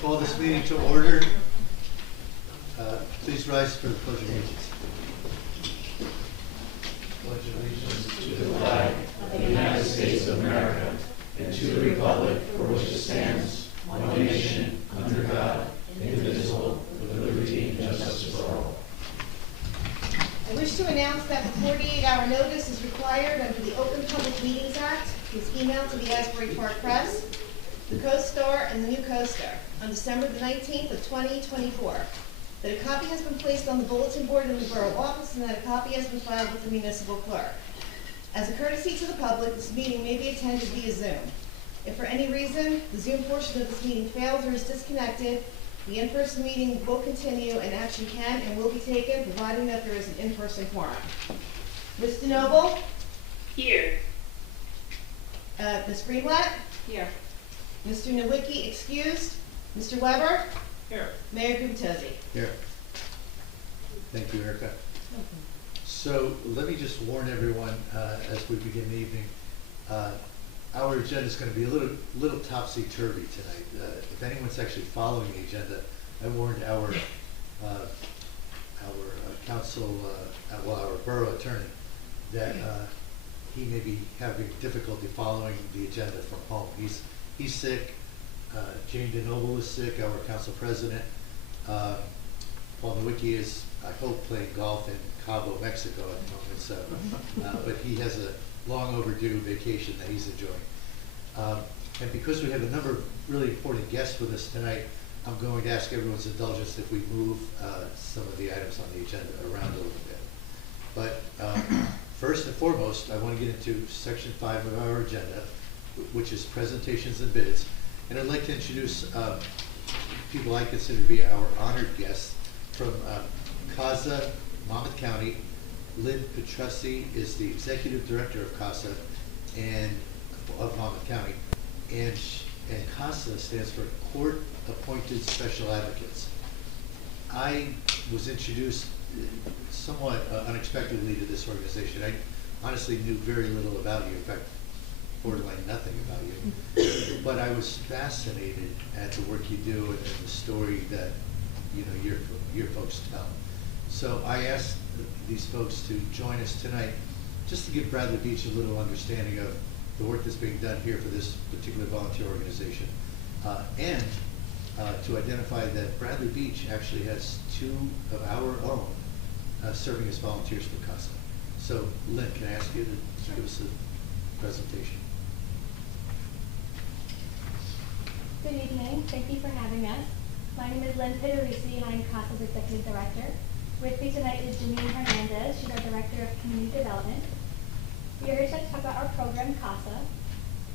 Call this meeting to order. Please rise for the Pledge of Allegiance. Pledge allegiance To the flag of the United States of America and to the republic for which it stands, one nation, under God, indivisible, with liberty and justice for all. I wish to announce that the 48-hour notice is required under the Open Public Meetings Act. It was emailed to the Asbury Park Press, the Co-Star, and the New Co-Star on December the 19th of 2024. That a copy has been placed on the bulletin board in the borough office and that a copy has been filed with the municipal clerk. As a courtesy to the public, this meeting may be attended via Zoom. If for any reason the Zoom portion of this meeting fails or is disconnected, the in-person meeting will continue and action can and will be taken, providing that there is an in-person quorum. Ms. DeNoble? Here. Ms. Greenblatt? Here. Mr. Nowicki excused. Mr. Weber? Here. Mayor Gubitosi. here. Thank you, Erica. So let me just warn everyone as we begin the evening. Our agenda is going to be a little topsy-turvy tonight. If anyone's actually following the agenda, I warned our council, our borough attorney, that he may be having difficulty following the agenda from home. He's sick. Jane DeNoble is sick, our council president. Paul Nowicki is, I hope, playing golf in Cabo, Mexico at the moment. So, but he has a long overdue vacation that he's enjoying. And because we have a number of really important guests with us tonight, I'm going to ask everyone's indulgence if we move some of the items on the agenda around a little bit. But first and foremost, I want to get into section 5 of our agenda, which is presentations and bids. And I'd like to introduce people I consider to be our honored guests from CASA, Monmouth County. Lynn Petrussi is the executive director of CASA and of Monmouth County, and CASA stands for Court Appointed Special Advocates. I was introduced somewhat unexpectedly to this organization. I honestly knew very little about you, in fact, borderline nothing about you. But I was fascinated at the work you do and the story that your folks tell. So I asked these folks to join us tonight just to give Bradley Beach a little understanding of the work that's being done here for this particular volunteer organization. And to identify that Bradley Beach actually has 2 of our own serving as volunteers for CASA. So Lynn, can I ask you to give us a presentation? Good evening. Thank you for having us. My name is Lynn Pidarisi, and I'm CASA's Executive Director. With me tonight is Janine Hernandez. She's our Director of Community Development. We are here to talk about our program, CASA.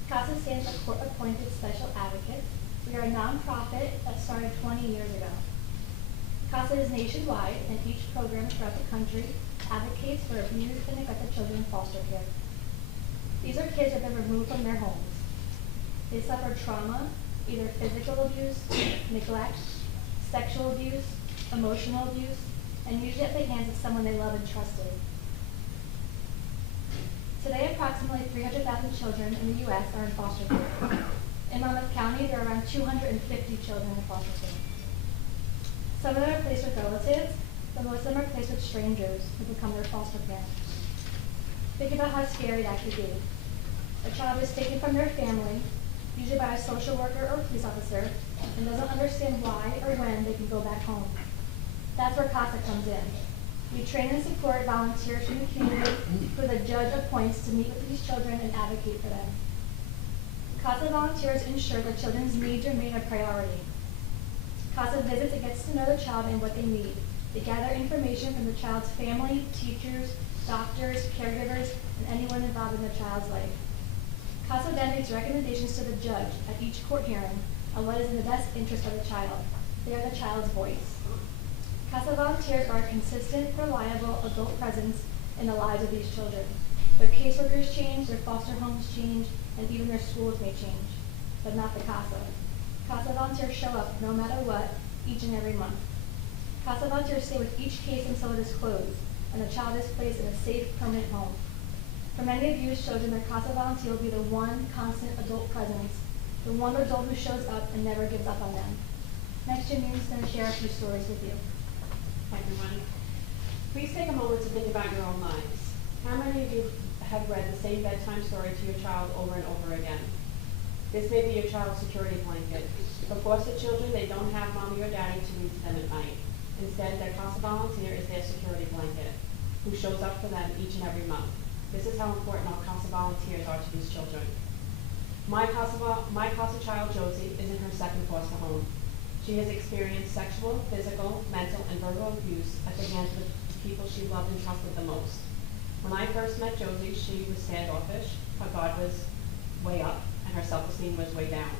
CASA stands for Court-Appointed Special Advocates. We are a nonprofit that started 20 years ago. CASA is nationwide, and each program throughout the country advocates for abused and neglected children in foster care. These are kids that have been removed from their homes. They suffer trauma, either physical abuse, neglect, sexual abuse, emotional abuse, and usually at the hands of someone they love and trusted. Today, approximately 300,000 children in the U.S. are in foster care. In Monmouth County, there are around 250 children in foster care. Some of them are placed with relatives, but most of them are placed with strangers who become their foster parents. Think about how scary that could be. A child is taken from their family, usually by a social worker or police officer, and doesn't understand why or when they can go back home. That's where CASA comes in. We train and support volunteers from the community who the judge appoints to meet with these children and advocate for them. CASA volunteers ensure that children's needs remain a priority. CASA visits and gets to know the child and what they need. They gather information from the child's family, teachers, doctors, caregivers, and anyone involved in the child's life. CASA then makes recommendations to the judge at each court hearing on what is in the best interest of the child. They are the child's voice. CASA volunteers are a consistent, reliable adult presence in the lives of these children. Their caseworkers change, their foster homes change, and even their schools may change, but not the CASA. CASA volunteers show up no matter what, each and every month. CASA volunteers stay with each case until it is closed, and the child is placed in a safe, permanent home. For many of you children, their CASA volunteer will be the one constant adult presence, the one adult who shows up and never gives up on them. Next, Janine is going to share a few stories with you. Hi, everyone. Please take a moment to think about your own lives. How many of you have read the same bedtime story to your child over and over again? This may be your child's security blanket. For foster children, they don't have mommy or daddy to read to them at night. Instead, their CASA volunteer is their security blanket, who shows up for them each and every month. This is how important our CASA volunteers are to these children. My CASA child, Josie, is in her second foster home. She has experienced sexual, physical, mental, and verbal abuse at the hands of the people she loved and trusted the most. When I first met Josie, she was standoffish, her guard was way up, and her self-esteem was way down.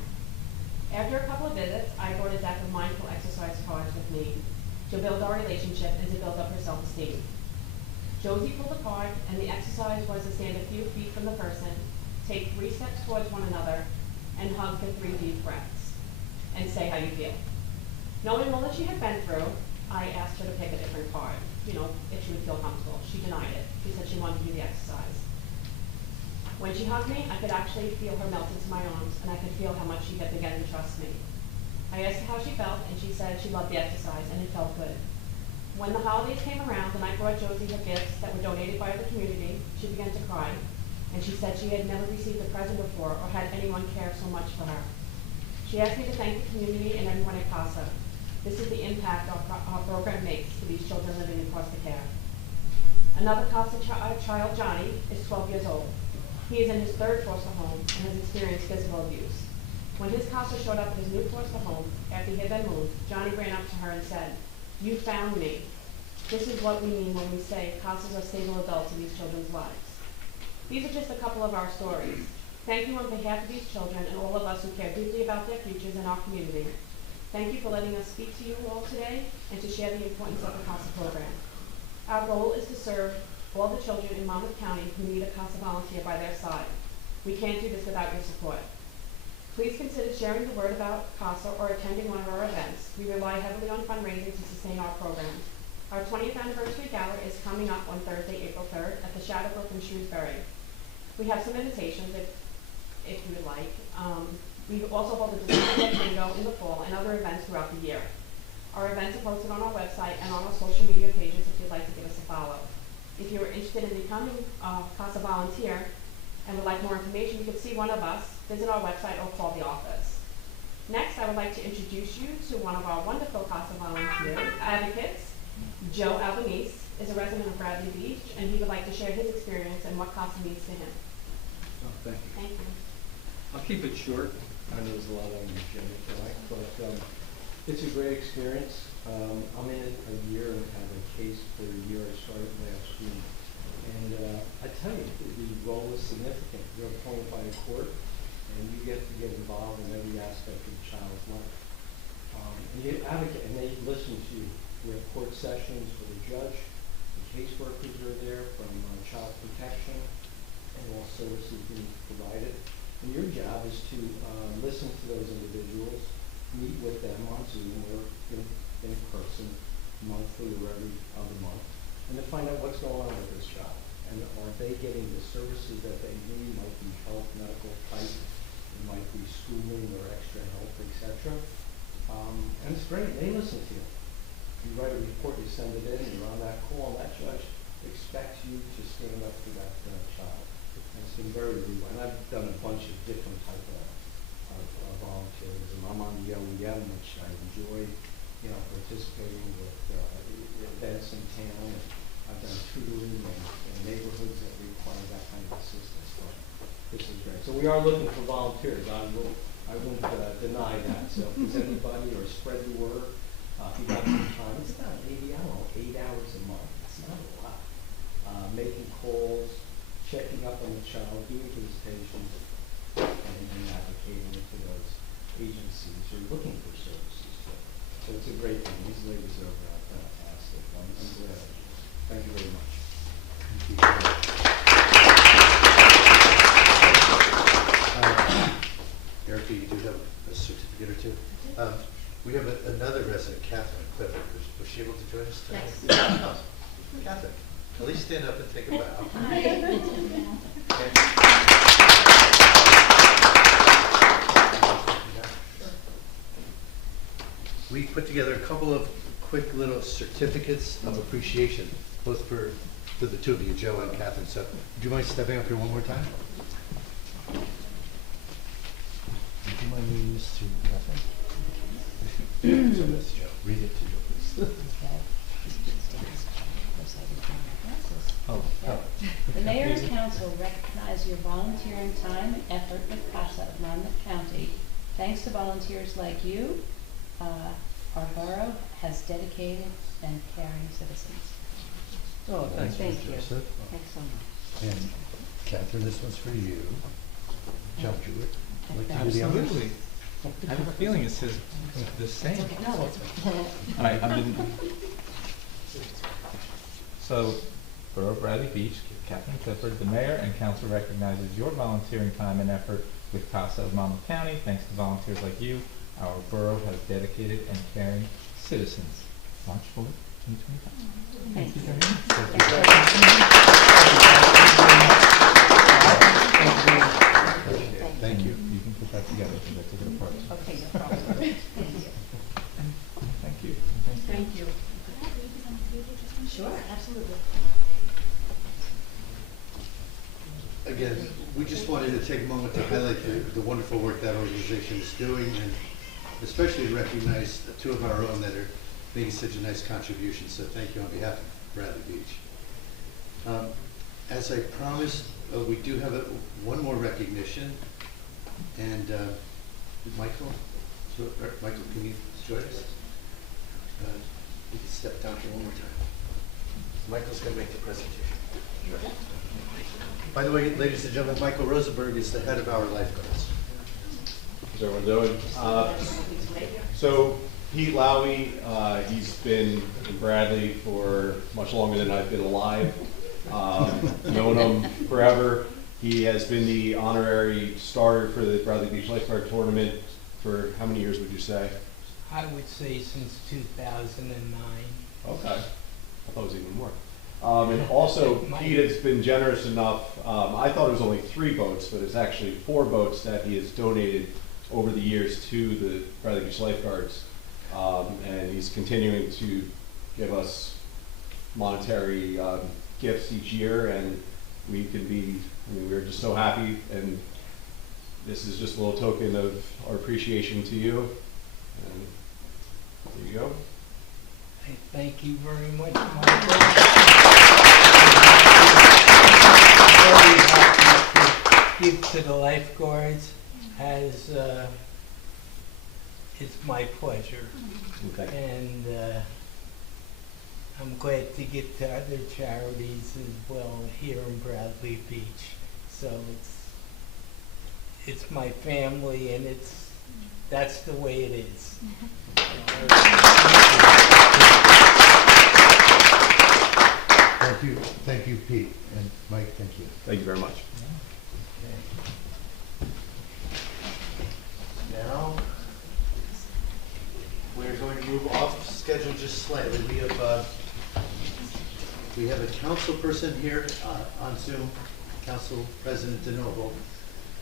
After a couple of visits, I brought a deck of mindful exercise cards with me to build our relationship and to build up her self-esteem. Josie pulled a card, and the exercise was to stand a few feet from the person, take 3 steps towards one another, and hug for 3 deep breaths, and say how you feel. Knowing all that she had been through, I asked her to pick a different card, if she would feel comfortable. She denied it. She said she wanted to do the exercise. When she hugged me, I could actually feel her melt into my arms, and I could feel how much she had begun to trust me. I asked her how she felt, and she said she loved the exercise, and it felt good. When the holidays came around and I brought Josie her gifts that were donated by the community, she began to cry, and she said she had never received a present before or had anyone care so much for her. She asked me to thank the community and everyone at CASA. This is the impact our program makes to these children living in foster care. Another CASA child, Johnny, is 12 years old. He is in his 3rd foster home and has experienced physical abuse. When his CASA showed up at his new foster home after he had been moved, Johnny ran up to her and said, "You found me." This is what we mean when we say CASAs are stable adults in these children's lives. These are just a couple of our stories. Thank you on behalf of these children and all of us who care deeply about their futures in our community. Thank you for letting us speak to you all today and to share the importance of the CASA program. Our goal is to serve all the children in Monmouth County who need a CASA volunteer by their side. We can't do this without your support. Please consider sharing the word about CASA or attending one of our events. We rely heavily on fundraising to sustain our program. Our 20th anniversary gala is coming up on Thursday, April 3rd at the Shadowbrook in Shrewsbury. We have some invitations if you would like. We also hold a December bingo in the fall and other events throughout the year. Our events are posted on our website and on our social media pages if you'd like to give us a follow. If you are interested in becoming a CASA volunteer and would like more information, you can see one of us, visit our website, or call the office. Next, I would like to introduce you to one of our wonderful CASA volunteer advocates. Joe Albanese is a resident of Bradley Beach, and he would like to share his experience and what CASA means to him. Oh, thank you. Thank you. I'll keep it short. I know there's a lot on the agenda tonight, but it's a great experience. I'm in it a year and have a case for a year. I started last June. And I tell you, the role is significant. You're appointed by a court, and you get to get involved in every aspect of the child's life. And you advocate, and they listen to you. We have court sessions with a judge. The caseworkers are there from child protection and all services being provided. And your job is to listen to those individuals, meet with them on Zoom or in person, monthly or every other month, and to find out what's going on with this child. And are they getting the services that they need? Might be health, medical type, it might be schooling or extra help, etc. And it's great. They listen to you. You write a report, you send it in, you're on that call, and that judge expects you to stand up for that child. And it's been very rewarding. And I've done a bunch of different type of volunteerism. I'm on the OEM, which I enjoy, participating with events in town. And I've done tutoring in neighborhoods that require that kind of assistance. But this is great. So we are looking for volunteers. I won't deny that. So if there's anybody, or spread the word. If you got some time, it's about 8 hours a month. It's not a lot. Making calls, checking up on the child, doing visitations, and advocating to those agencies who are looking for services. So it's a great thing. These ladies are fantastic. I'm glad. Thank you very much. Erica, you do have a certificate or two. We have another resident, Catherine Clifford. Was she able to join us tonight? Yes. Oh, Catherine, at least stand up and take a bow. We put together a couple of quick little certificates of appreciation, both for the two of you, Joe and Catherine. So would you mind stepping up here one more time? Would you mind reading this to Catherine? So that's Joe. Read it to Joe, please. Oh. The mayor and council recognize your volunteering time and effort with CASA of Monmouth County. Thanks to volunteers like you, our borough has dedicated and caring citizens. Oh, thank you. Joseph. Thanks so much. And Catherine, this one's for you. Joe, would you like to do the honors? Absolutely. I have a feeling it says the same. No, it's All right, So, Borough of Bradley Beach, Catherine Clifford, the mayor and council recognizes your volunteering time and effort with CASA of Monmouth County. Thanks to volunteers like you, our borough has dedicated and caring citizens. March 4th, 2025. Thank you very much. Thank you. You can put that together because I took it apart. okay, no problem. Thank you. Thank you. Thank you. Sure, absolutely. Again, we just wanted to take a moment to highlight the wonderful work that organization is doing, and especially recognize the two of our own that are making such a nice contribution. So thank you on behalf of Bradley Beach. As I promised, we do have one more recognition, and Michael, can you join us? You can step down here one more time. Michael's going to make the presentation. By the way, ladies and gentlemen, Michael Rosenberg is the head of our lifeguards. How's everyone doing? So Pete Lowy, he's been in Bradley for much longer than I've been alive. Known him forever. He has been the honorary starter for the Bradley Beach Lifeguard Tournament for how many years would you say? I would say since 2009. Okay. I thought it was even more. And also, Pete has been generous enough, I thought it was only 3 boats, but it's actually 4 boats that he has donated over the years to the Bradley Beach Lifeguards. And he's continuing to give us monetary gifts each year, and we can be, I mean, we're just so happy, and this is just a little token of our appreciation to you. And there you go. I thank you very much, Michael. Very happy to give to the lifeguards. It's my pleasure. Okay. And I'm glad to give to other charities as well here in Bradley Beach. So it's my family, and that's the way it is. Thank you, Pete, and Mike, thank you. Thank you very much. Now, we're going to move off schedule just slightly. We have a council person here on Zoom, Council President DeNoble,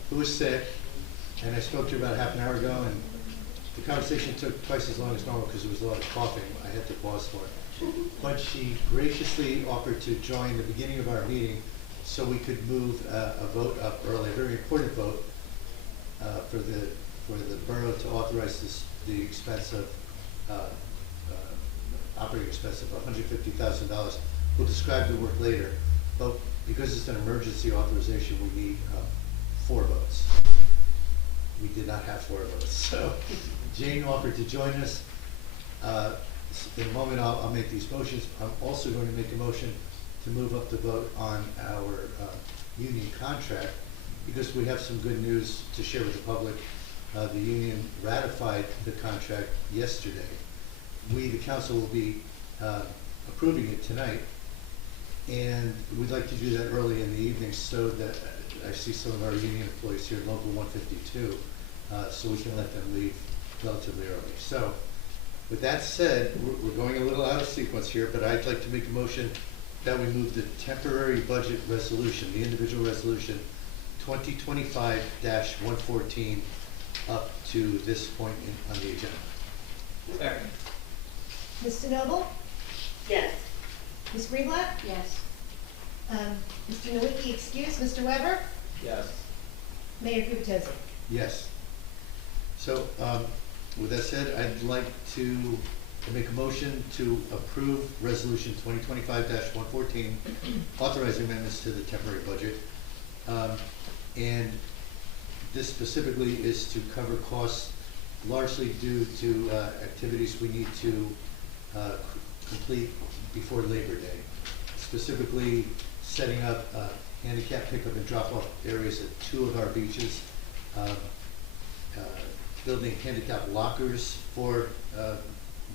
who is sick, and I spoke to her about half an hour ago, and the conversation took twice as long as normal because there was a lot of coughing. I had to pause for it. But she graciously offered to join the beginning of our meeting so we could move a vote up early, a very important vote for the borough to authorize the expense of operating expense of $150,000. We'll describe the work later, but because it's an emergency authorization, we need 4 votes. We did not have 4 votes, so Jane offered to join us. In a moment, I'll make these motions. I'm also going to make a motion to move up the vote on our union contract because we have some good news to share with the public. The union ratified the contract yesterday. We, the council, will be approving it tonight, and we'd like to do that early in the evening so that I see some of our union employees here, Local 152, so we can let them leave relatively early. So, with that said, we're going a little out of sequence here, but I'd like to make a motion that we move the temporary budget resolution, the individual resolution 2025-114 up to this point on the agenda. Second. Mr. Noble? Yes. Ms. Greenblatt? Yes. Mr. Nowicki, excuse. Mr. Weber? Yes. Mayor Gubitosi? Yes. So, with that said, I'd like to make a motion to approve Resolution 2025-114, authorizing amendments to the temporary budget. And this specifically is to cover costs largely due to activities we need to complete before Labor Day. Specifically, setting up handicap pickup and drop-off areas at 2 of our beaches, building handicap lockers for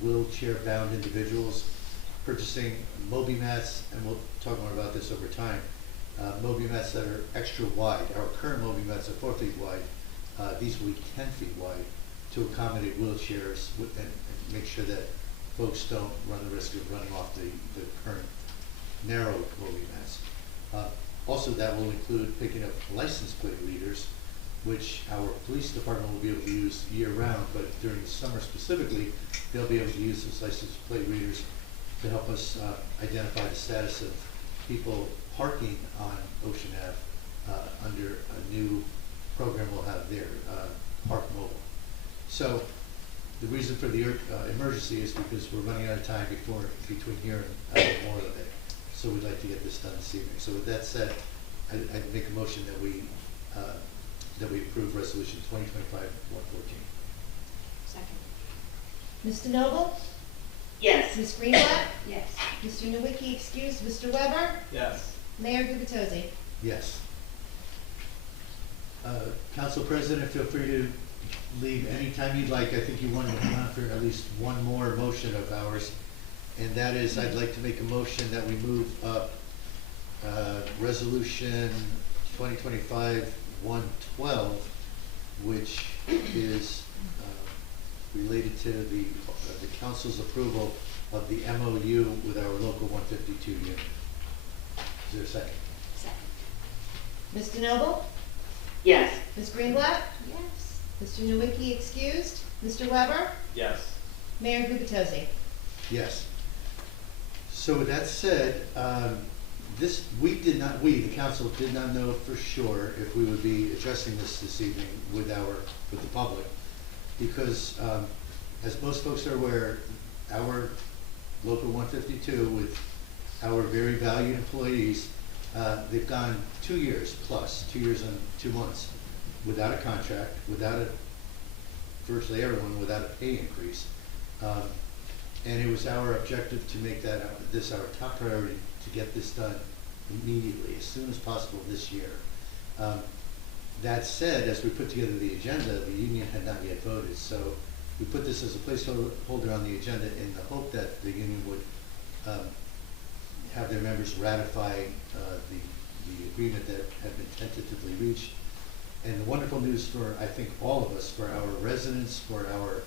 wheelchair-bound individuals, purchasing Moby mats, and we'll talk more about this over time, Moby mats that are extra wide. Our current Moby mats are 4 feet wide. These will be 10 feet wide to accommodate wheelchairs and make sure that folks don't run the risk of running off the current narrow Moby mats. Also, that will include picking up license plate readers, which our police department will be able to use year-round, but during the summer specifically, they'll be able to use those license plate readers to help us identify the status of people parking on Ocean Ave under a new program we'll have there, Park Mobile. So the reason for the emergency is because we're running out of time between here and Memorial Day. So we'd like to get this done this evening. So with that said, I'd make a motion that we approve Resolution 2025-114. Second. Mr. Noble? Yes. Ms. Greenblatt? Yes. Mr. Nowicki, excuse. Mr. Weber? Yes. Mayor Gubitosi? Yes. Council President, feel free to leave anytime you'd like. I think you wanted to hang on for at least one more motion of ours, and that is I'd like to make a motion that we move up Resolution 2025-112, which is related to the council's approval of the MOU with our local 152 union. Is there a second? Ms. DeNoble? Yes. Ms. Greenblatt? Yes. Mr. Nowicki excused. Mr. Weber? Yes. Mayor Gubatosi? Yes. So with that said, the council did not know for sure if we would be addressing this evening with the public, because as most folks are aware, our local 152 with our very valued employees, they've gone 2 years plus, 2 years and 2 months without a contract, virtually everyone without a pay increase. And it was our objective to make this our top priority, to get this done immediately, as soon as possible this year. That said, as we put together the agenda, the union had not yet voted, so we put this as a placeholder on the agenda in the hope that the union would have their members ratify the agreement that had been tentatively reached. And the wonderful news for, I think, all of us, for our residents, for our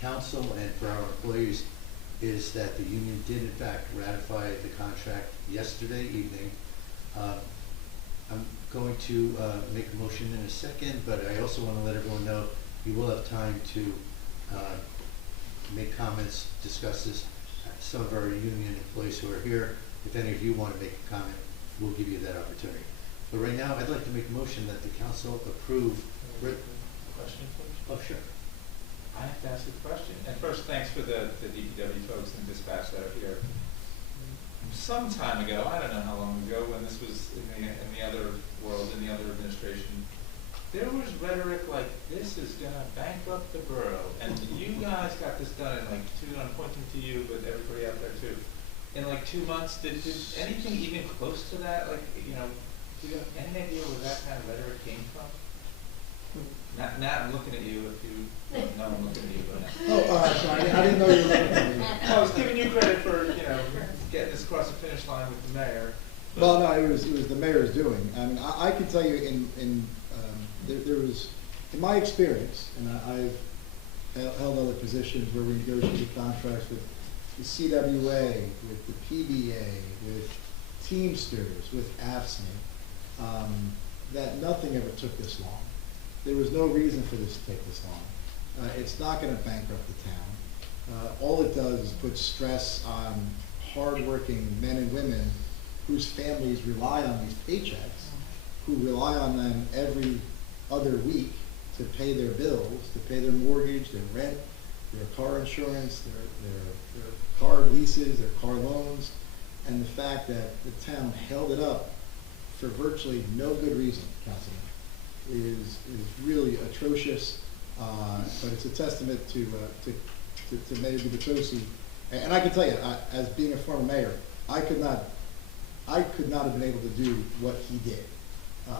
council, and for our employees, is that the union did in fact ratify the contract yesterday evening. I'm going to make a motion in a second, but I also want to let everyone know you will have time to make comments, discuss this. Some of our union employees who are here, if any of you want to make a comment, we'll give you that opportunity. But right now, I'd like to make a motion that the council approve. Question, please? Oh, sure. I have to ask a question. And first, thanks for the DPW folks and dispatch that are here. Some time ago, I don't know how long ago, when this was in the other world, in the other administration, there was rhetoric like, this is going to bankrupt the borough. And you guys got this done in like I'm pointing to you, but everybody out there too. In like 2 months, did anything even close to that? Like, do you have any idea where that kind of rhetoric came from? Matt, I'm looking at you. If you know, I'm looking at you. But sorry. I didn't know you were looking at me. I was giving you credit for getting this across the finish line with the mayor. Well, no, it was the mayor's doing. I mean, I can tell you there was, in my experience, and I've held other positions where we negotiated contracts with the CWA, with the PBA, with Teamsters, with AFSCME, that nothing ever took this long. There was no reason for this to take this long. It's not going to bankrupt the town. All it does is put stress on hardworking men and women whose families rely on these paychecks, who rely on them every other week to pay their bills, to pay their mortgage, their rent, their car insurance, their car leases, their car loans. And the fact that the town held it up for virtually no good reason, Councilman, is really atrocious. But it's a testament to Mayor Gubatosi. And I can tell you, as being a former mayor, I could not have been able to do what he did.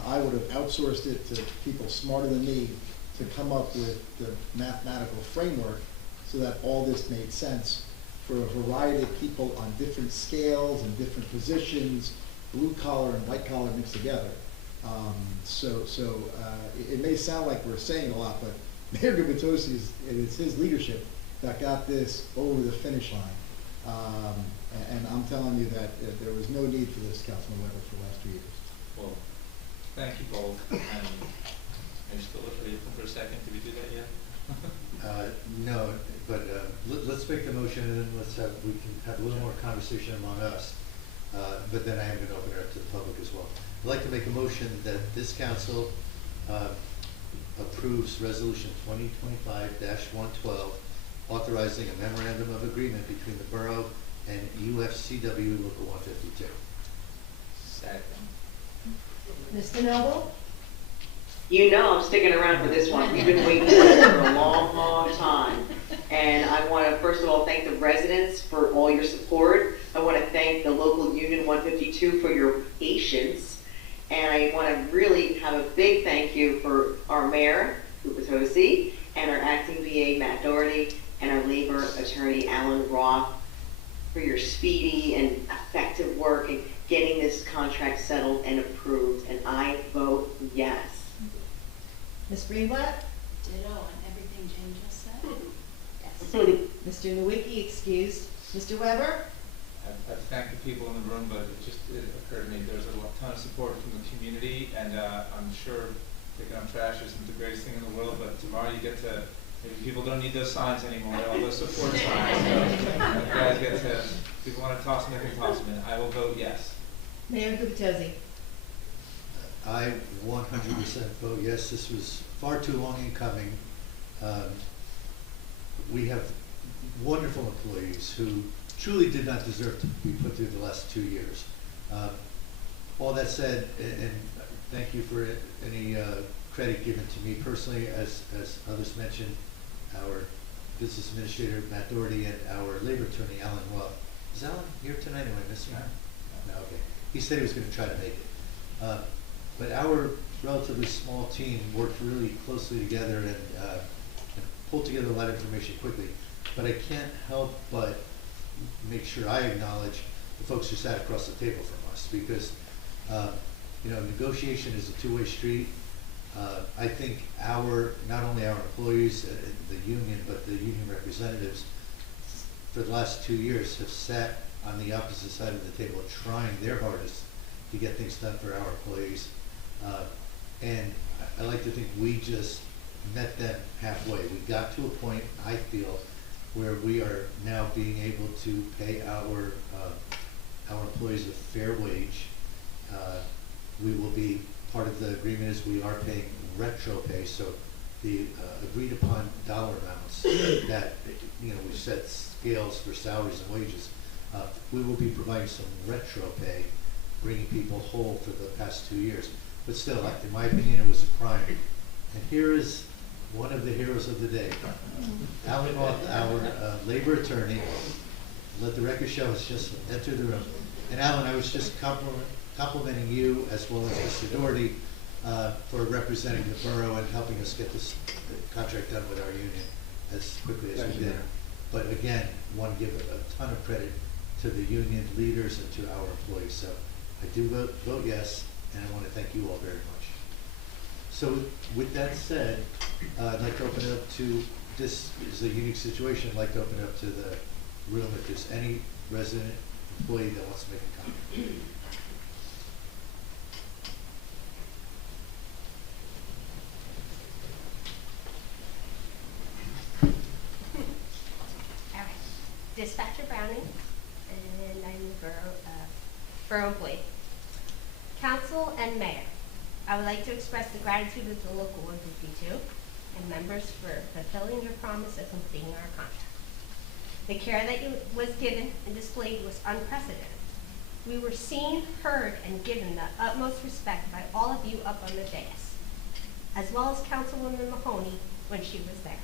I would have outsourced it to people smarter than me to come up with the mathematical framework so that all this made sense for a variety of people on different scales and different positions, blue collar and white collar mixed together. It may sound like we're saying a lot, but Mayor Gubatosi, it's his leadership that got this over the finish line. And I'm telling you that there was no need for this, Councilman Weber, for the last 2 years. Well, thank you both. And are you still looking for a second? Did we do that yet? No, but let's make the motion, and then we can have a little more conversation among us. But then I am going to open it up to the public as well. I'd like to make a motion that this council approves Resolution 2025-112, authorizing a memorandum of agreement between the borough and UFCW Local 152. Second. Mr. Noble? You know I'm sticking around for this one. We've been waiting for this for a long, long time. And I want to, first of all, thank the residents for all your support. I want to thank the local Union 152 for your patience. And I want to really have a big thank you for our mayor, Gubatosi, and our acting VA, Matt Doherty, and our labor attorney, Alan Roth, for your speedy and effective work in getting this contract settled and approved. And I vote yes. Ms. Greenblatt? Ditto on everything Jane just said. Yes. Mr. Nowicki excused. Mr. Weber? I've thanked the people in the room, but it occurred to me there's a ton of support from the community, and I'm sure picking up trash isn't the greatest thing in the world, but tomorrow you get to, maybe people don't need those signs anymore, all those support signs. So you guys get to, if people want to toss them, they can toss them in. I will vote yes. Mayor Gubitosi? I 100% vote yes. This was far too long in coming. We have wonderful employees who truly did not deserve to be put through the last 2 years. All that said, and thank you for any credit given to me personally, as others mentioned, our business administrator, Matt Doherty, and our labor attorney, Alan Roth. Is Alan here tonight? Am I missing him? No, okay. He said he was going to try to make it. But our relatively small team worked really closely together and pulled together a lot of information quickly. But I can't help but make sure I acknowledge the folks who sat across the table from us, because negotiation is a two-way street. I think not only our employees, the union, but the union representatives for the last 2 years have sat on the opposite side of the table trying their hardest to get things done for our employees. And I like to think we just met them halfway. We got to a point, I feel, where we are now being able to pay our employees a fair wage. We will be, part of the agreement is we are paying retro pay, so the agreed upon dollar amounts that, we set scales for salaries and wages. We will be providing some retro pay, bringing people whole for the past 2 years. But still, in my opinion, it was a crime. And here is one of the heroes of the day. Alan Roth, our labor attorney, let the record show, has just entered the room. And Alan, I was just complimenting you as well as Mr. Doherty for representing the borough and helping us get this contract done with our union as quickly as we did. But again, want to give a ton of credit to the union leaders and to our employees. So I do vote yes, and I want to thank you all very much. So with that said, I'd like to open it up to, this is a unique situation, I'd like to open it up to the room if there's any resident employee that wants to make a comment. All right. Dispatcher Browning, and I'm the borough employee. Council and Mayor, I would like to express the gratitude of the Local 152 and members for fulfilling your promise of completing our contract. The care that was given and displayed was unprecedented. We were seen, heard, and given the utmost respect by all of you up on the dais, as well as Councilwoman Mahoney when she was there.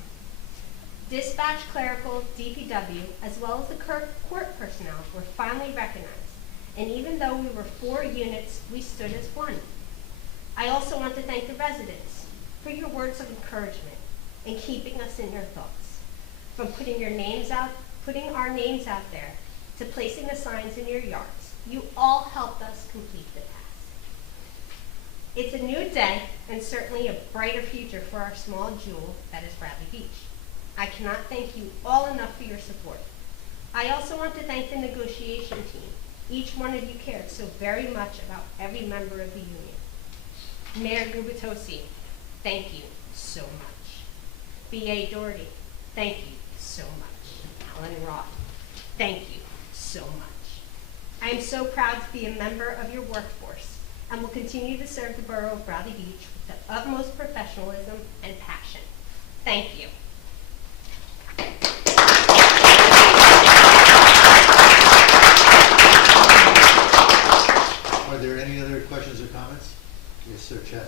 Dispatch, clerical, DPW, as well as the court personnel were finally recognized, and even though we were 4 units, we stood as one. I also want to thank the residents for your words of encouragement and keeping us in your thoughts. From putting our names out there to placing the signs in your yards, you all helped us complete the task. It's a new day and certainly a brighter future for our small jewel that is Bradley Beach. I cannot thank you all enough for your support. I also want to thank the negotiation team. Each one of you cared so very much about every member of the union. Mayor Gubitosi, thank you so much. B.A. Doherty, thank you so much. Alan Roth, thank you so much. I am so proud to be a member of your workforce and will continue to serve the borough of Bradley Beach with the utmost professionalism and passion. Thank you. Are there any other questions or comments? Yes, sir, Chad.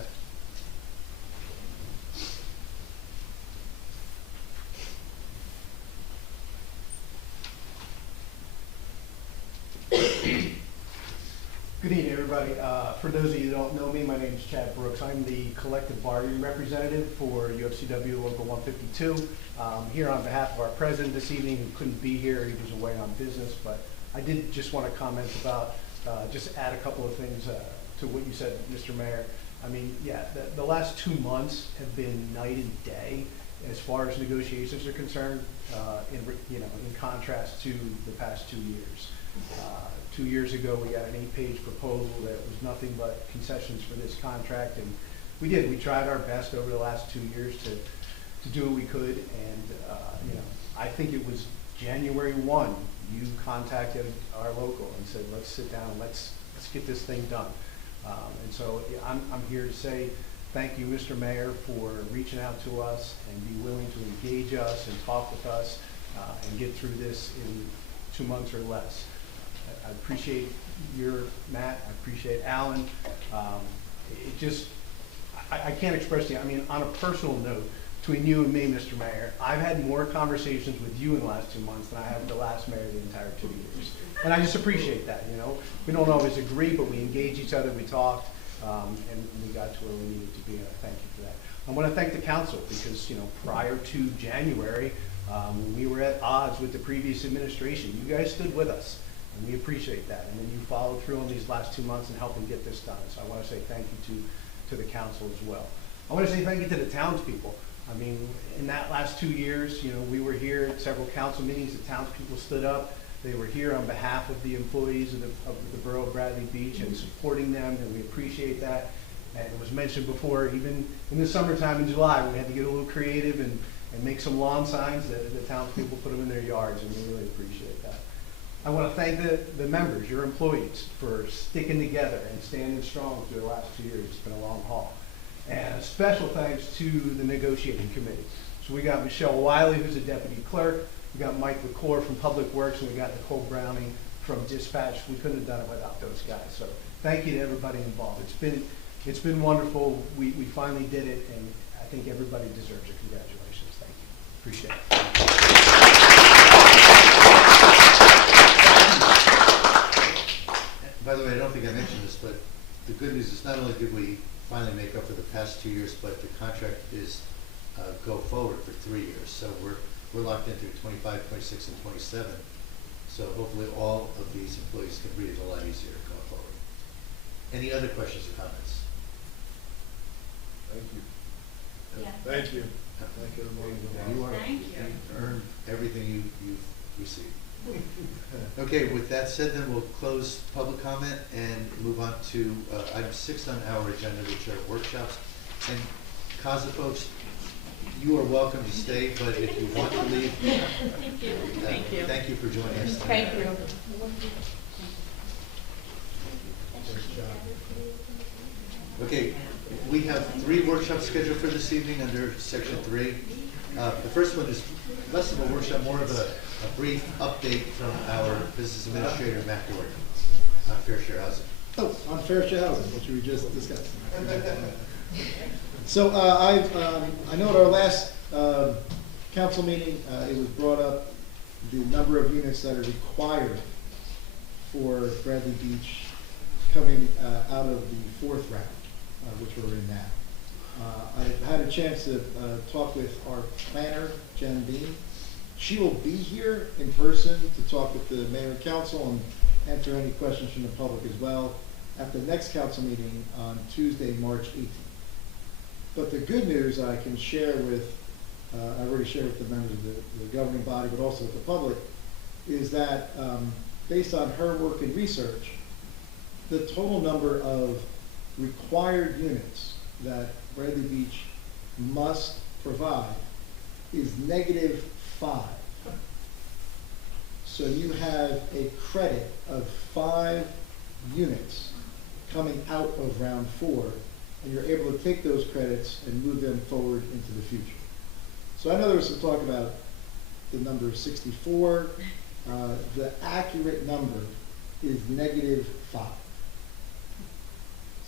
Good evening, everybody. For those of you that don't know me, my name is Chad Brooks. I'm the collective bargaining representative for UFCW Local 152. Here on behalf of our president this evening, who couldn't be here, he was away on business, but I did just want to comment about, just add a couple of things to what you said, Mr. Mayor. I mean, yeah, the last 2 months have been night and day as far as negotiations are concerned, in contrast to the past 2 years. 2 years ago, we got an 8-page proposal that was nothing but concessions for this contract, and we did. We tried our best over the last 2 years to do what we could, and I think it was January 1, you contacted our local and said, let's sit down, let's get this thing done. And so I'm here to say thank you, Mr. Mayor, for reaching out to us and be willing to engage us and talk with us and get through this in 2 months or less. I appreciate Matt, I appreciate Alan. I can't express to you, I mean, on a personal note, between you and me, Mr. Mayor, I've had more conversations with you in the last 2 months than I have with the last mayor the entire 2 years. And I just appreciate that, We don't always agree, but we engage each other, we talked, and we got to where we needed to be, and I thank you for that. I want to thank the council because, prior to January, when we were at odds with the previous administration, you guys stood with us, and we appreciate that. And then you followed through on these last 2 months and helping get this done. So I want to say thank you to the council as well. I want to say thank you to the townspeople. I mean, in that last 2 years, we were here at several council meetings. The townspeople stood up. They were here on behalf of the employees of the Borough of Bradley Beach and supporting them, and we appreciate that. And it was mentioned before, even in the summertime in July, we had to get a little creative and make some lawn signs that the townspeople put them in their yards, and we really appreciate that. I want to thank the members, your employees, for sticking together and standing strong through the last 2 years. It's been a long haul. And a special thanks to the negotiating committee. So we got Michelle Wiley, who's a deputy clerk. We got Mike McClure from Public Works, and we got Nicole Browning from Dispatch. We couldn't have done it without those guys. So thank you to everybody involved. It's been wonderful. We finally did it, and I think everybody deserves it. Congratulations. Thank you. Appreciate it. By the way, I don't think I mentioned this, but the good news is not only did we finally make up for the past 2 years, but the contract is go forward for 3 years. So we're locked into 25, 26, and 27. So hopefully all of these employees can breathe a lot easier going forward. Any other questions or comments? Thank you. Yeah. Thank you. Thank you, everyone. You've earned everything you've received. Okay, with that said, then we'll close public comment and move on to item 6 on our agenda, which are workshops. And CASA folks, you are welcome to stay, but if you want to leave, Thank you. Thank you. Thank you for joining us tonight. Thank you. Okay, we have 3 workshops scheduled for this evening under section 3. The first one is less of a workshop, more of a brief update from our business administrator, Matt Gordon, on Fair Share Housing. Oh, on Fair Share Housing, which we just discussed. So I know at our last council meeting, it was brought up the number of units that are required for Bradley Beach coming out of the 4th round, which we're in now. I had a chance to talk with our planner, Jen Bean. She will be here in person to talk with the mayor and council and answer any questions from the public as well at the next council meeting on Tuesday, March 18th. But the good news I can share with, I've already shared with the members of the governing body, but also with the public, is that based on her work and research, the total number of required units that Bradley Beach must provide is -5. So you have a credit of 5 units coming out of round 4, and you're able to take those credits and move them forward into the future. So I know there was some talk about the number 64. The accurate number is -5.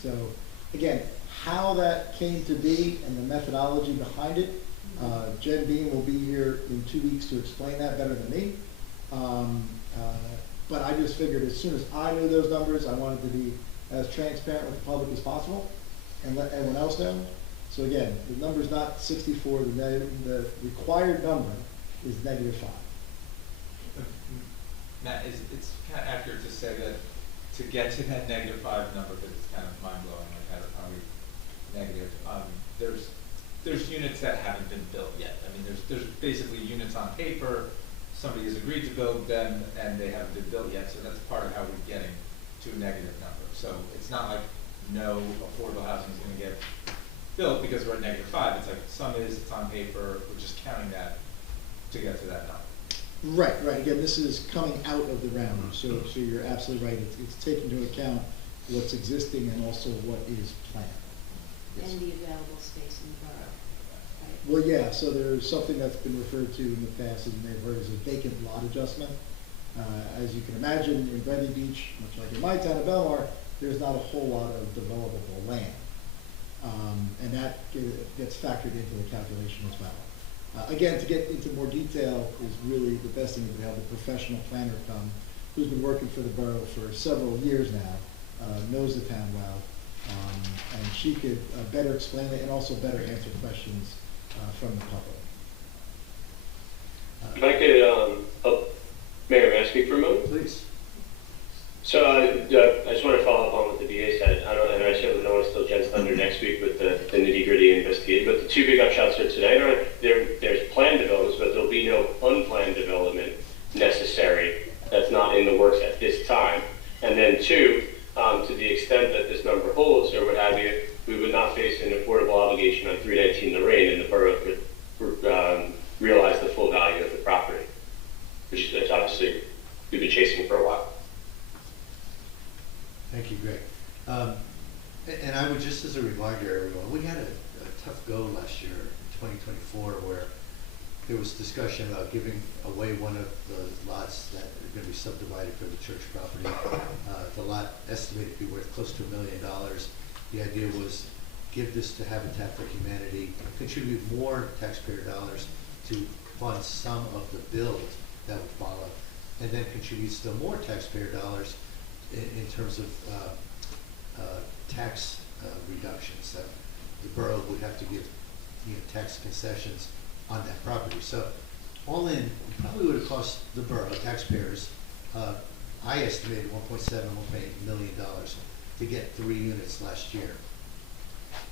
So again, how that came to be and the methodology behind it, Jen Bean will be here in 2 weeks to explain that better than me. But I just figured as soon as I knew those numbers, I wanted to be as transparent with the public as possible and let everyone else know. So again, the number's not 64, the required number is -5. Matt, it's kind of accurate to say that to get to that -5 number, because it's kind of mind-blowing, like how are we negative? There's units that haven't been built yet. I there's basically units on paper, somebody has agreed to build them, and they haven't been built yet, so that's part of how we're getting to a negative number. So it's not like no affordable housing is gonna get built because we're at -5, it's like some is, it's on paper, we're just counting that to get to that number. Right, right. Again, this is coming out of the round, so you're absolutely right. It's taking into account what's existing and also what is planned. Yes. And the available space in the borough, right? Well, yeah, so there's something that's been referred to in the past, as you may have heard, as a vacant lot adjustment. As you can imagine, in Bradley Beach, much like in my town of Belmar, there's not a whole lot of developable land. And that gets factored into the calculation as well. Again, to get into more detail is really the best thing to have the professional planner come, who's been working for the borough for several years now, knows the town well, and she could better explain it and also better answer questions from the public. If I could, Mayor, may I speak for a moment? Please. So I just want to follow up on what the DA said. I know I certainly don't want to steal Jen's thunder next week with the nitty-gritty investigation, but the two big upshots are today. There's planned developments, but there'll be no unplanned development necessary that's not in the works at this time. And then two, to the extent that this number holds or what have you, we would not face an affordable obligation on 319 Lorraine, and the borough could realize the full value of the property, which is obviously we've been chasing for a while. Thank you, Greg. And I would just, as a reminder, everyone, we had a tough go last year, 2024, where there was discussion about giving away one of the lots that are going to be subdivided for the church property. The lot estimated to be worth close to $1 million. The idea was give this to Habitat for Humanity, contribute more taxpayer dollars to fund some of the build that would follow, and then contribute still more taxpayer dollars in terms of tax reductions that the borough would have to give, tax concessions on that property. So all in, probably would have cost the borough, taxpayers, I estimated $1.7, $1.8 million to get 3 units last year.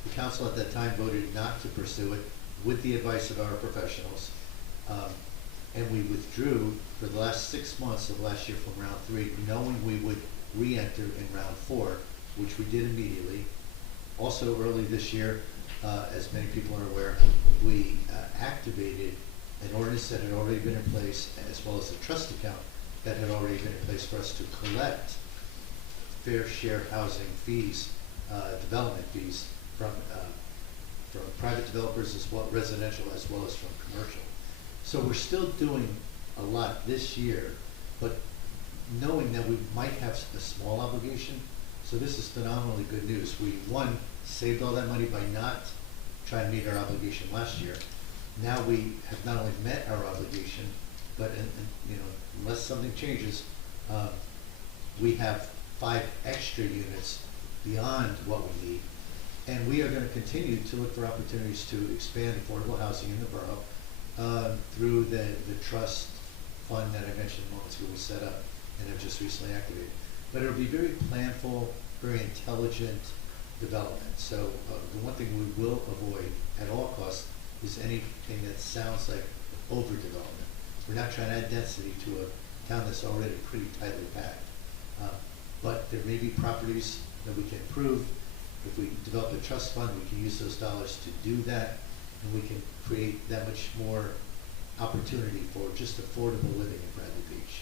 The council at that time voted not to pursue it with the advice of our professionals. And we withdrew for the last 6 months of last year from round 3, knowing we would re-enter in round 4, which we did immediately. Also early this year, as many people are aware, we activated an ordinance that had already been in place, as well as a trust account that had already been in place for us to collect fair share housing fees, development fees from private developers as well, residential as well as from commercial. So we're still doing a lot this year, but knowing that we might have a small obligation. So this is phenomenally good news. We, one, saved all that money by not trying to meet our obligation last year. Now we have not only met our obligation, but unless something changes, we have 5 extra units beyond what we need. And we are going to continue to look for opportunities to expand affordable housing in the borough through the trust fund that I mentioned moments ago we set up and have just recently activated. But it'll be very planful, very intelligent development. So the one thing we will avoid at all costs is anything that sounds like overdevelopment. We're not trying to add density to a town that's already pretty tightly packed. But there may be properties that we can improve. If we develop a trust fund, we can use those dollars to do that, and we can create that much more opportunity for just affordable living in Bradley Beach.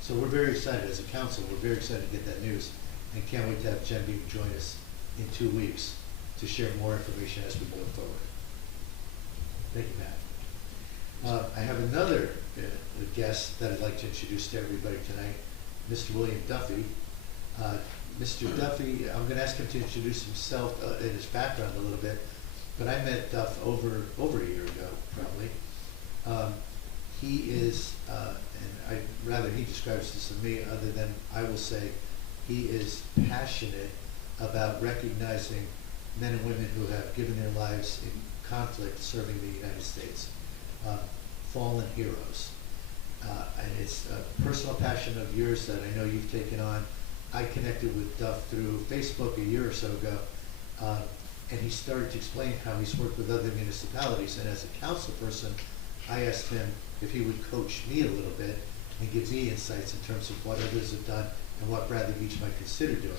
So we're very excited as a council. We're very excited to get that news, and can't wait to have Jen Beam join us in 2 weeks to share more information as we move forward. Thank you, Matt. I have another guest that I'd like to introduce to everybody tonight, Mr. William Duffy. Mr. Duffy, I'm going to ask him to introduce himself and his background a little bit, but I met Duff over a year ago, probably. He is, and rather he describes this to me, other than I will say, he is passionate about recognizing men and women who have given their lives in conflict serving the United States, fallen heroes. And it's a personal passion of yours that I know you've taken on. I connected with Duff through Facebook a year or so ago, and he started to explain how he's worked with other municipalities. And as a council person, I asked him if he would coach me a little bit and give me insights in terms of what others have done and what Bradley Beach might consider doing.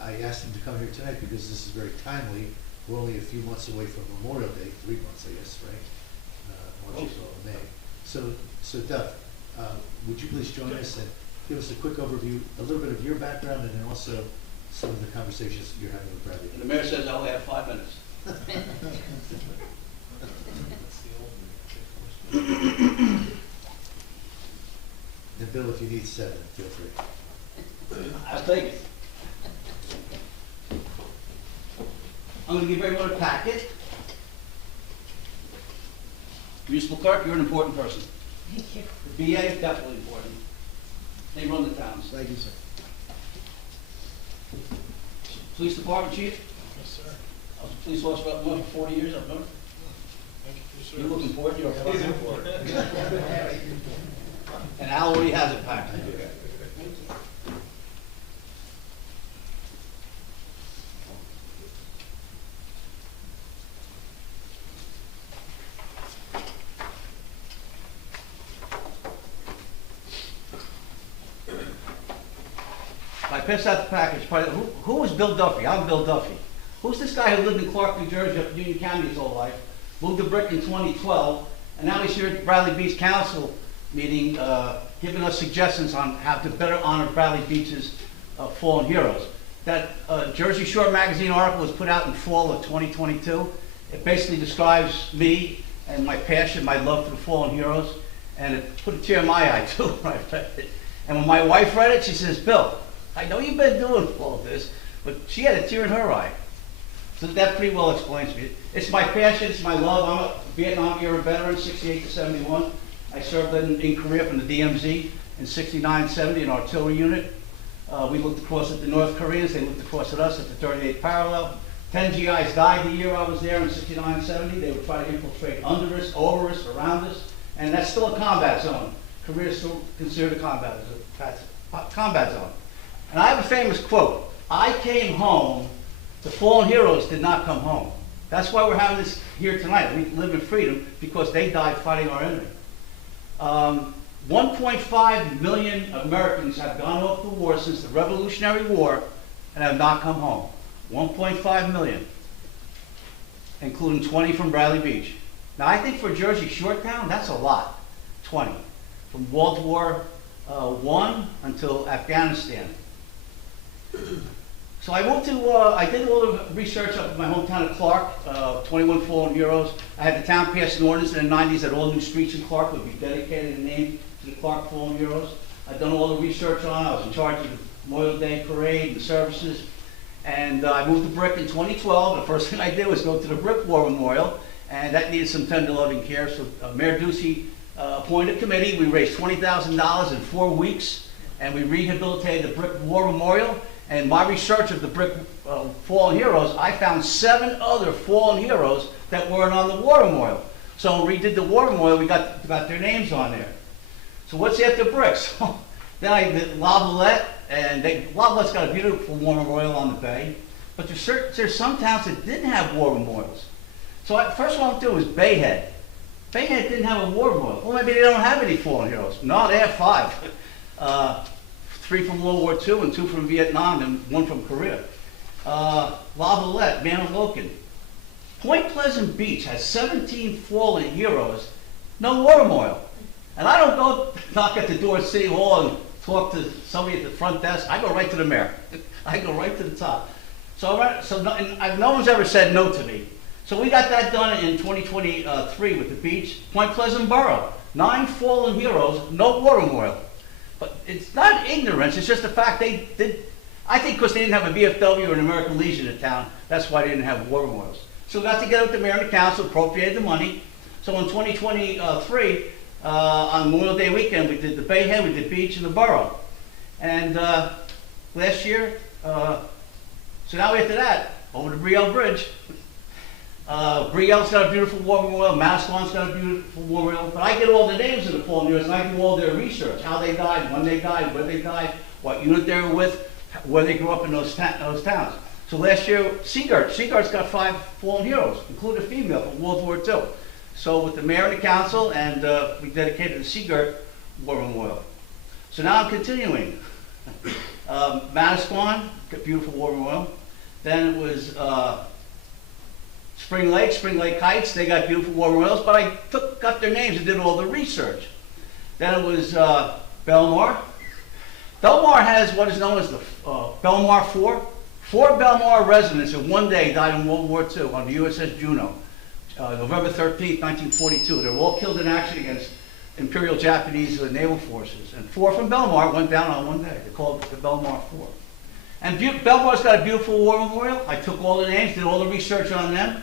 I asked him to come here tonight because this is very timely. We're only a few months away from Memorial Day, 3 months, I guess, right? March, April, May. So Duff, would you please join us and give us a quick overview, a little bit of your background, and then also some of the conversations you're having with Bradley. And the mayor says I only have 5 minutes. And Bill, if you need 7, feel free. I'll take it. I'm going to give everyone a packet. Municipal clerk, you're an important person. Thank you. The BA is definitely important. They run the towns. Thank you, sir. Police department chief? Yes, sir. I was a police officer up north for 40 years up north. Thank you for You're your looking service. for it, you're looking for it. And Al already has it packed. I passed out the package. Probably, who was Bill Duffy? I'm Bill Duffy. Who's this guy who lived in Clark, New Jersey, up in Union County his whole life? Moved to Brick in 2012, and now he's here at the Bradley Beach Council meeting, giving us suggestions on how to better honor Bradley Beach's fallen heroes. That Jersey Shore magazine article was put out in fall of 2022. It basically describes me and my passion, my love for the fallen heroes, and it put a tear in my eye too when I read it. And when my wife read it, she says, Bill, I know you've been doing all of this, but she had a tear in her eye. So that pretty well explains me. It's my passion, it's my love. I'm a Vietnam era veteran, 68 to 71. I served in Korea from the DMZ in 69, 70, an artillery unit. We looked across at the North Koreans, they looked across at us at the 38th parallel. 10 GIs died the year I was there in 69, 70. They would try to infiltrate under us, over us, around us, and that's still a combat zone. Korea is still considered a combat zone. And I have a famous quote, I came home, the fallen heroes did not come home. That's why we're having this here tonight. We live in freedom because they died fighting our enemy. 1.5 million Americans have gone off to war since the Revolutionary War and have not come home. 1.5 million, including 20 from Bradley Beach. Now I think for Jersey Shore town, that's a lot, 20. From World War I until Afghanistan. So I moved to, I did a little research up in my hometown of Clark, 21 fallen heroes. I had the town pass an ordinance in the 90s that all new streets in Clark would be dedicated and named to the Clark fallen heroes. I'd done all the research on it. I was in charge of the Memorial Day parade and the services. And I moved to Brick in 2012. The first thing I did was go to the Brick War Memorial, and that needed some tender loving care. So Mayor Ducey appointed a committee. We raised $20,000 in 4 weeks, and we rehabilitated the Brick War Memorial. And my research of the Brick fallen heroes, I found 7 other fallen heroes that weren't on the War Memorial. So when we redid the War Memorial, we got their names on there. So what's after Bricks? Then I did Lavalette, and Lavalette's got a beautiful War Memorial on the bay. But there's some towns that didn't have war memorials. So first one I'll do is Bayhead. Bayhead didn't have a war memorial. Well, maybe they don't have any fallen heroes. No, they have 5. 3 from World War II and 2 from Vietnam and 1 from Korea. Lavalette, Manahawkin. Point Pleasant Beach has 17 fallen heroes, no war memorial. And I don't go knock at the door at City Hall and talk to somebody at the front desk. I go right to the mayor. I go right to the top. So no one's ever said no to me. So we got that done in 2023 with the beach. Point Pleasant Borough, 9 fallen heroes, no war memorial. But it's not ignorance, it's just the fact they did. I think because they didn't have a VFW or an American Legion in town, that's why they didn't have war memorials. So we got together with the mayor and the council, appropriated the money. So in 2023, on Memorial Day weekend, we did the Bayhead, we did Beach, and the Borough. And last year, so now after that, over to Brielle Bridge. Brielle's got a beautiful war memorial, Mascon's got a beautiful war memorial, but I get all the names of the fallen heroes and I do all their research, how they died, when they died, where they died, what unit they were with, where they grew up in those towns. So last year, Seagart's got 5 fallen heroes, including a female from World War II. So with the mayor and the council, and we dedicated the Seagirt War Memorial. So now I'm continuing. Manasquan, beautiful war memorial. Then it was Spring Lake Heights, they got beautiful war memorials, but I got their names and did all the research. Then it was Belmar. Belmar has what is known as the Belmar 4. 4 Belmar residents in one day died in World War II on the USS Juno, November 13th, 1942. They were all killed in action against Imperial Japanese naval forces. And 4 from Belmar went down on one day. They called it the Belmar 4. And Belmar's got a beautiful war memorial. I took all the names, did all the research on them.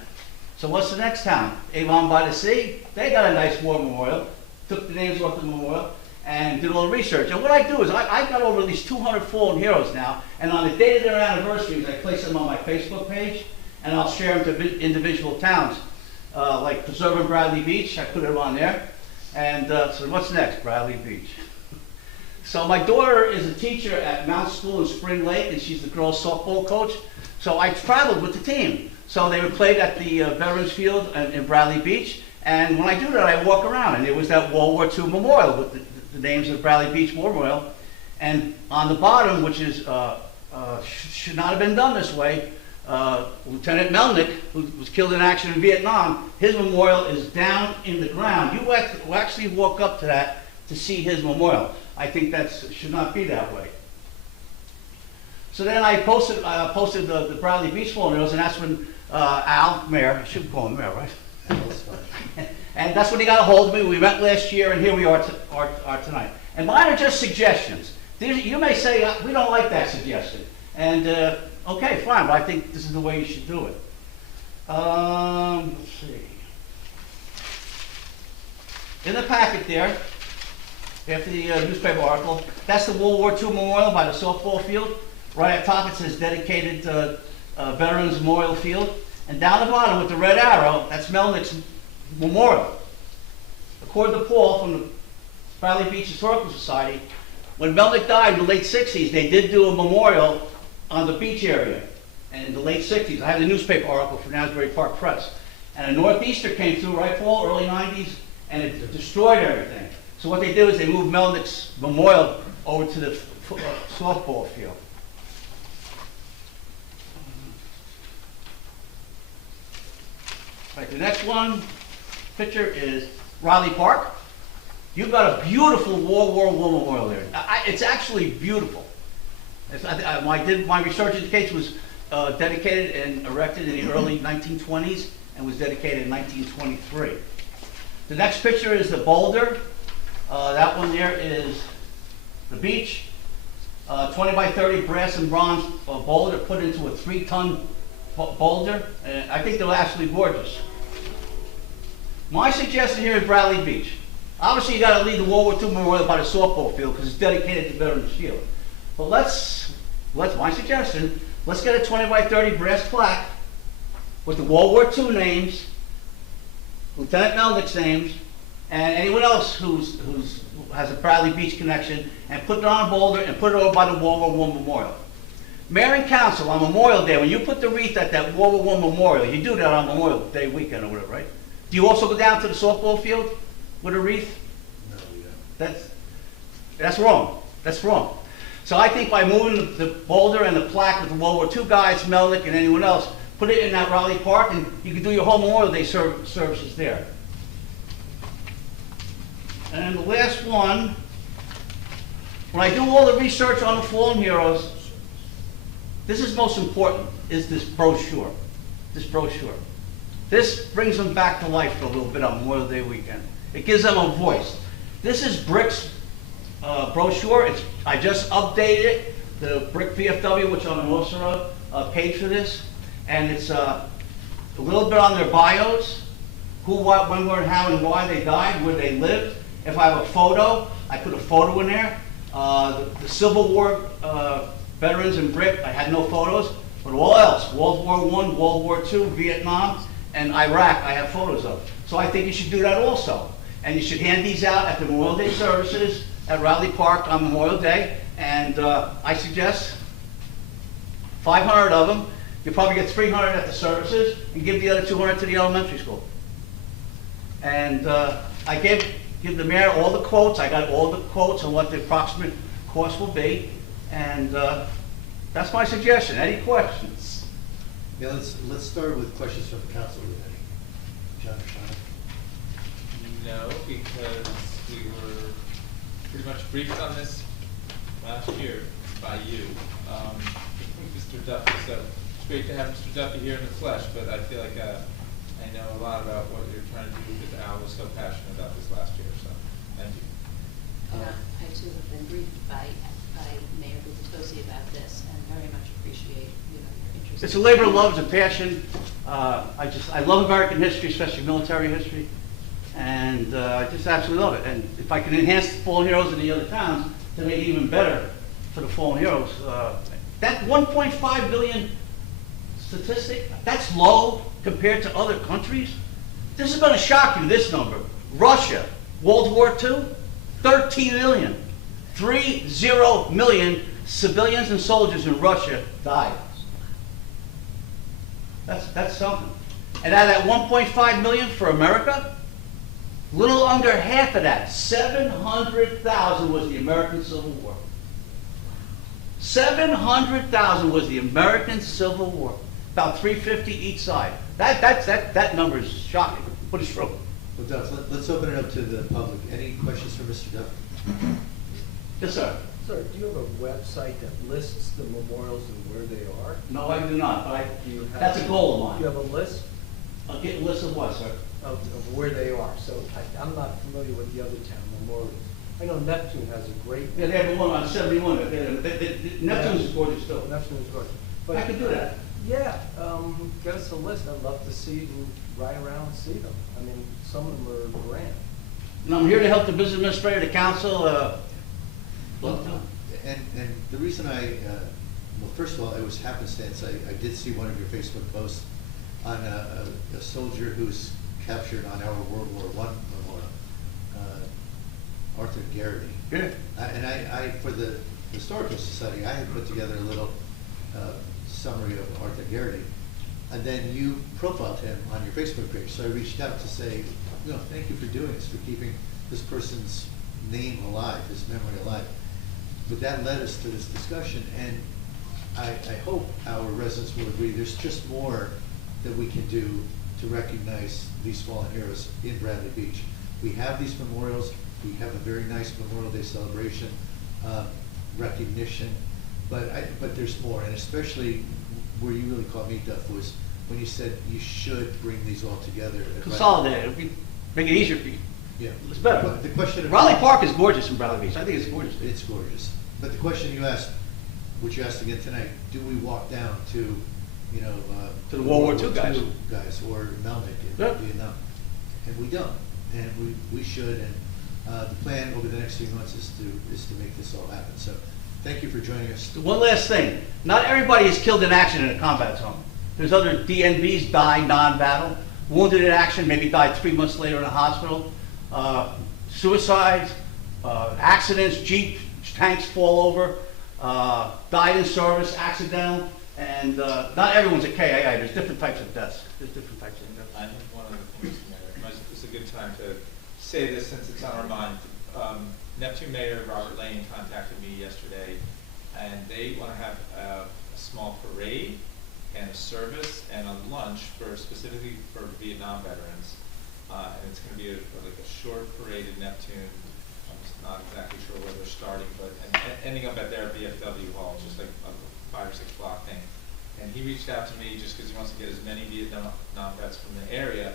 So what's the next town? Avon by the Sea. They got a nice war memorial. Took the names off the memorial and did all the research. And what I do is I got over these 200 fallen heroes now, and on the date of their anniversaries, I place them on my Facebook page, and I'll share them to individual towns. Like Preserving Bradley Beach, I put them on there. And so what's next? Bradley Beach. So my daughter is a teacher at Mount School in Spring Lake, and she's the girls softball coach. So I traveled with the team. So they were played at the Veterans Field in Bradley Beach. And when I do that, I walk around, and there was that World War II memorial with the names of Bradley Beach War Memorial. And on the bottom, which is should not have been done this way, Lieutenant Melnick, who was killed in action in Vietnam, his memorial is down in the ground. You actually walk up to that to see his memorial. I think that should not be that way. So then I posted the Bradley Beach memorials, and that's when Al, Mayor, I should call him Mayor, right? That's fine. And that's when he got a hold of me. We met last year, and here we are tonight. And mine are just suggestions. You may say, we don't like that suggestion. And okay, fine, but I think this is the way you should do it. Let's see. In the packet there, after the newspaper article, that's the World War II memorial by the softball field. Right at the top it says dedicated Veterans Memorial Field. And down the bottom with the red arrow, that's Melnick's memorial. According to Paul from the Bradley Beach Historical Society, when Melnick died in the late 60s, they did do a memorial on the beach area. And in the late 60s, I have the newspaper article from Asbury Park Press. And a northeaster came through, right, Paul, early 90s, and it destroyed everything. So what they did is they moved Melnick's memorial over to the softball field. All right, the next picture is Riley Park. You've got a beautiful World War I memorial there. It's actually beautiful. My research indicates it was dedicated and erected in the early 1920s and was dedicated in 1923. The next picture is the boulder. That one there is the beach. 20 by 30 brass and bronze boulder put into a 3-ton boulder. And I think they're absolutely gorgeous. My suggestion here is Bradley Beach. Obviously, you got to leave the World War II memorial by the softball field because it's dedicated to Veterans Field. But my suggestion, let's get a 20 by 30 brass plaque with the World War II names, Lieutenant Melnick's names, and anyone else who has a Bradley Beach connection, and put it on a boulder and put it over by the World War I memorial. Mayor and council, on Memorial Day, when you put the wreath at that World War I memorial, you do that on Memorial Day weekend or whatever, right? Do you also go down to the softball field with a wreath? No, we don't. That's wrong. That's wrong. So I think by moving the boulder and the plaque with the World War II guys, Melnick and anyone else, put it in that Raleigh Park, and you can do your whole Memorial Day services there. And the last one, when I do all the research on the fallen heroes, this is most important, is this brochure. This brochure. This brings them back to life for a little bit on Memorial Day weekend. It gives them a voice. This is BRIC's brochure. I just updated it, the BRIC VFW, which I'm also paid for this. And it's a little bit on their bios, who, what, when, where, how, and why they died, where they lived. If I have a photo, I put a photo in there. The Civil War veterans in BRIC, I had no photos, but all else, World War I, World War II, Vietnam, and Iraq, I have photos of. So I think you should do that also. And you should hand these out at the Memorial Day services at Raleigh Park on Memorial Day. And I suggest 500 of them. You probably get 300 at the services, and give the other 200 to the elementary school. And I give the mayor all the quotes. I got all the quotes on what the approximate cost will be. And that's my suggestion. Any questions? Yeah, let's start with questions from the council, if any. John or Sean? No, because we were pretty much briefed on this last year by you, Mr. Duffy. So it's great to have Mr. Duffy here in the flesh, but I feel like I know a lot about what you're trying to do because Al was so passionate about this last year. So thank you. I too have been briefed by Mayor Guzitosi about this and very much appreciate, your interest. It's a labor of love, it's a passion. I love American history, especially military history. And I just absolutely love it. And if I can enhance the fallen heroes in the other towns to make it even better for the fallen heroes, that 1.5 billion statistic, that's low compared to other countries. This is going to shock you, this number. Russia, World War II, 13 million. 30 million civilians and soldiers in Russia died. That's something. And out of that 1.5 million for America, little under half of that, 700,000 was the American Civil War. 700,000 was the American Civil War. About 350 each side. That number is shocking, but it's true. Well, Duff, let's open it up to the public. Any questions for Mr. Duff? Yes, sir. Sir, do you have a website that lists the memorials and where they are? No, I do not, but Do you have- that's a goal of Do you mine. have a list I'll get a list of what, sir? of where they are? So I'm not familiar with the other town memorials. I know Neptune has a great. Yeah, they have one on 71. Neptune's is gorgeous too. Neptune's gorgeous. But I can do that. Yeah, get us a list. I'd love to see and ride around and see them. I mean, some of them are grand. And I'm here to help the business administrator, the council, Well, and the reason well, first of all, it was happenstance. I did see one of your Facebook posts on a soldier who's captured on our World War I memorial, Arthur Garrity. Yeah. And I, for the Historical Society, I had put together a little summary of Arthur Garrity. And then you profiled him on your Facebook page. So I reached out to say, thank you for doing this, for keeping this person's name alive, his memory alive. But that led us to this discussion, and I hope our residents will agree there's just more that we can do to recognize these fallen heroes in Bradley Beach. We have these memorials, we have a very nice Memorial Day celebration, recognition, but there's more, and especially where you really caught me, Duff, was when you said you should bring these all together. at Consolidate it. Make it easier for you. Yeah. It's better. The question. Raleigh Park is gorgeous in Bradley Beach. I think it's gorgeous. It's gorgeous. But the question you asked, which you asked again tonight, do we walk down to, To the World War II guys. Guys, or Melnick in Yeah. Vietnam? And we don't. And we should. And the plan over the next few months is to make this all happen. So thank you for joining us. One last thing. Not everybody is killed in action in a combat zone. There's other DNVs die non-battle. Wounded in action, maybe died 3 months later in a hospital. Suicides, accidents, Jeep tanks fall over, died in service, accidental, and not everyone's a KIA. There's different types of deaths. There's different types of deaths. I think one of the things, Mayor, it's a good time to say this since it's on our mind. Neptune Mayor Robert Lane contacted me yesterday, and they want to have a small parade and a service and a lunch specifically for Vietnam veterans. And it's going to be like a short parade in Neptune. I'm just not exactly sure where they're starting, but ending up at their VFW hall, just like a 5 or 6 block thing. And he reached out to me just because he wants to get as many Vietnam vets from the area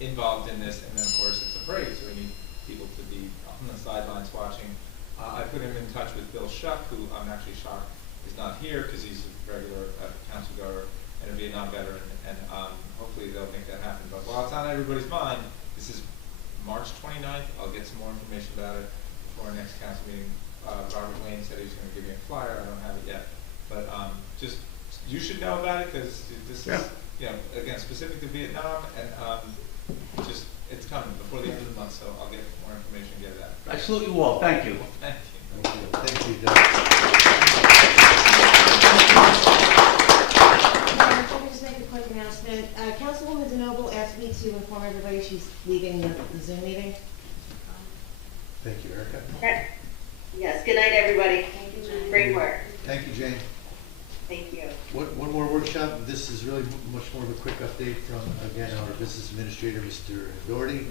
involved in this. And then of course it's a parade, so we need people to be on the sidelines watching. I put him in touch with Bill Shuck, who I'm actually shocked is not here because he's a regular council goer and a Vietnam veteran, and hopefully they'll make that happen. But while it's on everybody's mind, this is March 29th. I'll get some more information about it before our next council meeting. Robert Wayne said he was going to give me a flyer. I don't have it yet, but just you should know about it because this is again specific to Vietnam, and just it's coming before the end of the month. So I'll get more information and get it out. I salute you all. Thank you. Thank you. Thank you, Doug. Let me just make a quick announcement. Councilwoman DeNoble asked me to inform everybody she's leaving the Zoom meeting. Thank you, Erica. Yes, good night, everybody. Thank you, Jane. Great work. Thank you, Jane. Thank you. One more workshop. This is really much more of a quick update from, again, our business administrator, Mr. Doherty,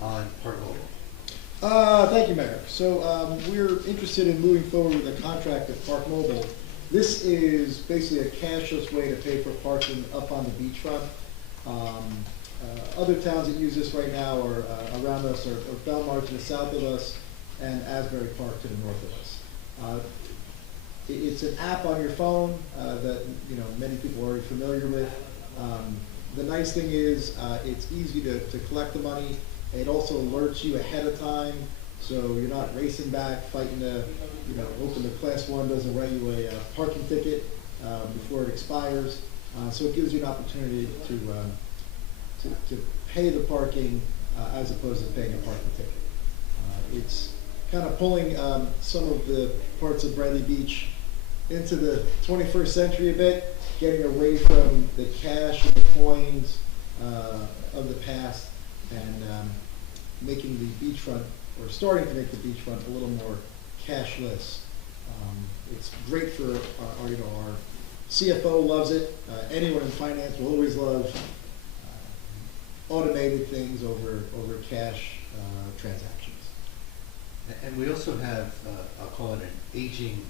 on Park Mobile. Thank you, Mayor. So we're interested in moving forward with a contract with Park Mobile. This is basically a cashless way to pay for parking up on the beachfront. Other towns that use this right now are around us are Belmar to the south of us and Asbury Park to the north of us. It's an app on your phone that many people are already familiar with. The nice thing is it's easy to collect the money. It also alerts you ahead of time, so you're not racing back, fighting to hoping the class 1 doesn't write you a parking ticket before it expires. So it gives you an opportunity to pay the parking as opposed to paying a parking ticket. It's kind of pulling some of the parts of Bradley Beach into the 21st century a bit, getting away from the cash and the coins of the past, and making the beachfront, or starting to make the beachfront, a little more cashless. It's great for our CFO loves it. Anyone in finance will always love automated things over cash transactions. And we also have, I'll call it an aging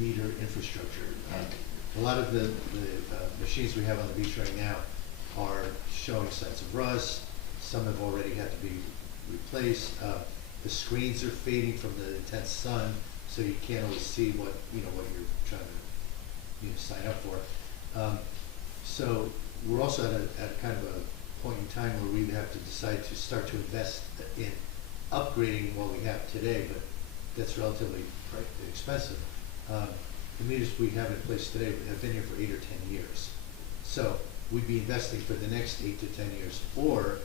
meter infrastructure. A lot of the machines we have on the beach right now are showing signs of rust. Some have already had to be replaced. The screens are fading from the intense sun, so you can't always see what what you're trying to sign up for. So we're also at kind of a point in time where we have to decide to start to invest in upgrading what we have today, but that's relatively expensive. The meters we have in place today have been here for 8 or 10 years. So we'd be investing for the next 8 to 10 years, or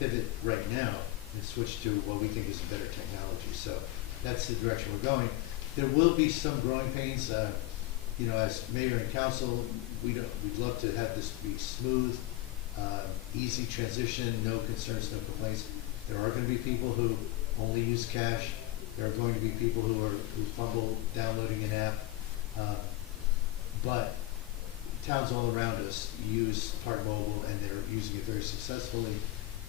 pivot right now and switch to what we think is a better technology. So that's the direction we're going. There will be some growing pains. As mayor and council, we'd love to have this be smooth, easy transition, no concerns, no complaints. There are going to be people who only use cash. There are going to be people who fumble downloading an app. But towns all around us use Park Mobile, and they're using it very successfully.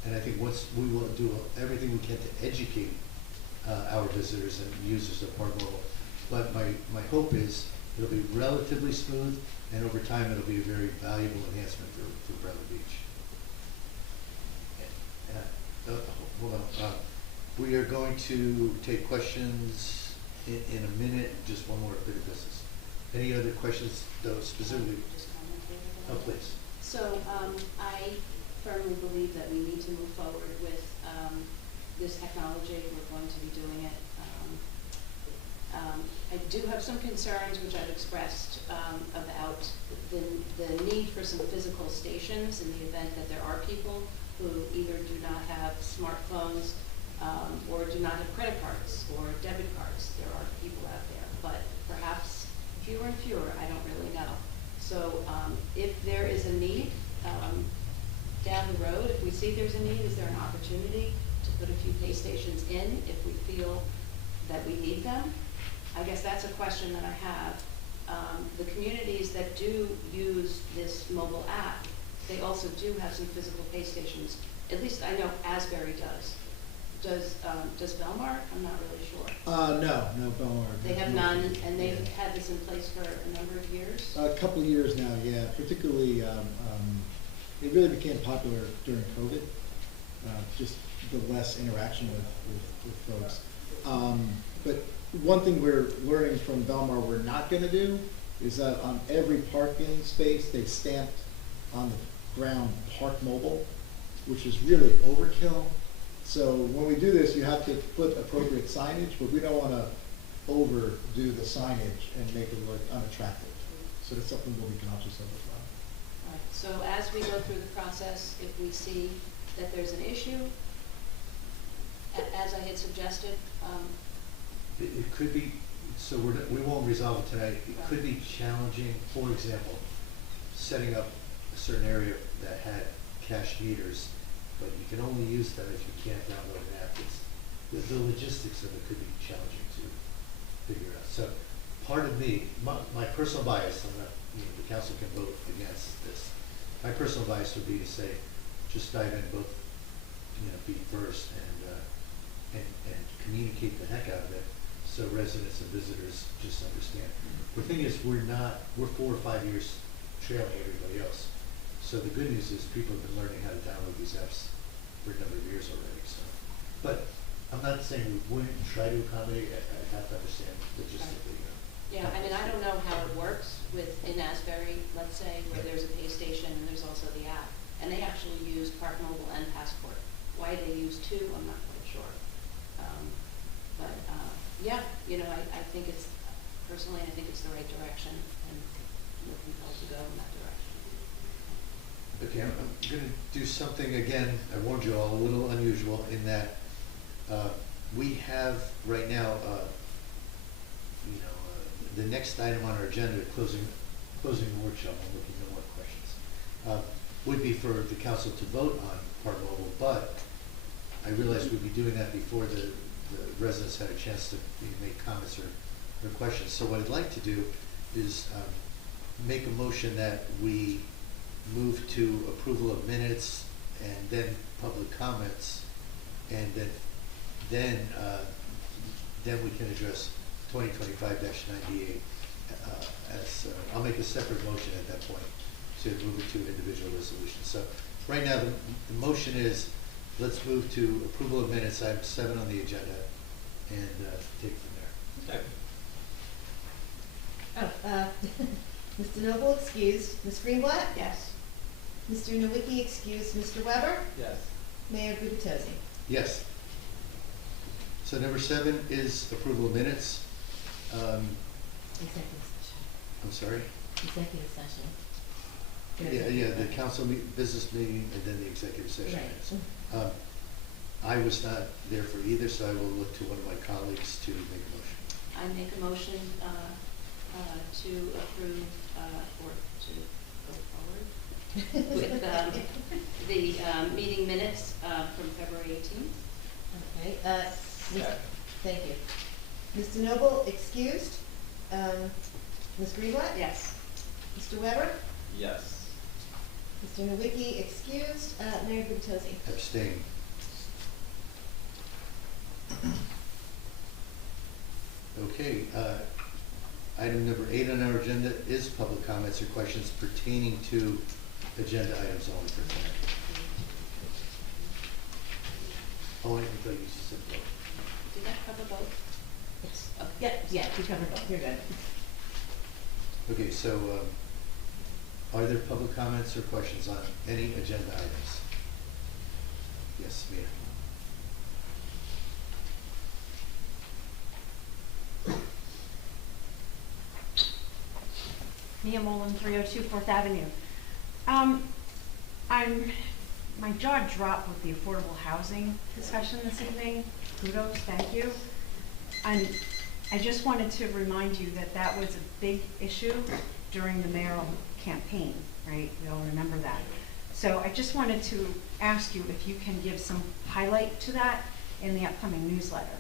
And I think once we will do everything we can to educate our visitors and users of Park Mobile. But my hope is it'll be relatively smooth, and over time it'll be a very valuable enhancement for Bradley Beach. Hold on. We are going to take questions in a minute. Just one more bit of business. Any other questions, though, specifically? Oh, please. So I firmly believe that we need to move forward with this technology. We're going to be doing it. I do have some concerns, which I've expressed, about the need for some physical stations in the event that there are people who either do not have smartphones or do not have credit cards or debit cards. There are people out there, but perhaps fewer and fewer, I don't really know. So if there is a need down the road, if we see there's a need, is there an opportunity to put a few pay stations in if we feel that we need them? I guess that's a question that I have. The communities that do use this mobile app, they also do have some physical pay stations. At least I know Asbury does. Does Belmar? I'm not really sure. No, Belmar. They have none, and they've had this in place for a number of years? A couple of years now, yeah. Particularly, it really became popular during COVID, just the less interaction with folks. But one thing we're learning from Belmar we're not going to do is that on every parking space they stamped on the ground Park Mobile, which is really overkill. So when we do this, you have to put appropriate signage, but we don't want to overdo the signage and make it look unattractive. So that's something we'll be conscious of as well. All right. So as we go through the process, if we see that there's an issue, as I had suggested, it could be, so we won't resolve it tonight. It could be challenging, for example, setting up a certain area that had cash meters, but you can only use that if you can't download an app. The logistics of it could be challenging to figure out. So part of me, my personal bias, I'm not, the council can vote against this. My personal bias would be to say, just dive in both, feet first and communicate the heck out of it so residents and visitors just understand. The thing is, we're 4 or 5 years trailing everybody else. So the good news is people have been learning how to download these apps for a number of years already. So, but I'm not saying we wouldn't try to accommodate. I have to understand logistically. Yeah, I mean, I don't know how it works in Asbury, let's say, where there's a pay station and there's also the app. And they actually use Park Mobile and Passport. Why they use two, I'm not quite sure. Yeah, I think personally, I think it's the right direction, and we're compelled to go in that direction. Okay, I'm going to do something again. I warned you all, a little unusual in that we have right now, the next item on our agenda, closing the workshop. I'm looking at more questions. Would be for the council to vote on Park Mobile, but I realized we'd be doing that before the residents had a chance to make comments or questions. So what I'd like to do is make a motion that we move to approval of minutes and then public comments, and then we can address 2025-98 as I'll make a separate motion at that point to move it to individual resolutions. So right now the motion is, let's move to approval of minutes, item 7 on the agenda, and take it from there. Mr. Noble excused. Ms. Greenblatt? Yes. Mr. Nowicki excused. Mr. Weber? Yes. Mayor Gubitosi? Yes. So number 7 is approval of minutes. Executive session. I'm sorry? Executive session. Yeah, the council business meeting and then the executive session minutes. I was not there for either, so I will look to one of my colleagues to make a motion. I make a motion to approve or to go forward with the meeting minutes from February 18th. Okay, thank you. Mr. Noble excused. Ms. Greenblatt? Yes. Mr. Weber? Yes. Mr. Nowicki excused. Mayor Gubitosi? Abstain. Okay, item number 8 on our agenda is public comments or questions pertaining to agenda items only for tonight. Oh, I thought you said both. Did that cover both? Yeah, you covered both. You're good. Okay, so are there public comments or questions on any agenda items? Yes, Mia. Mia Mullen, 302 4th Avenue. My jaw dropped with the affordable housing discussion this evening. Kudos, thank you. And I just wanted to remind you that that was a big issue during the mayoral campaign, right? We all remember that. So I just wanted to ask you if you can give some highlight to that in the upcoming newsletter.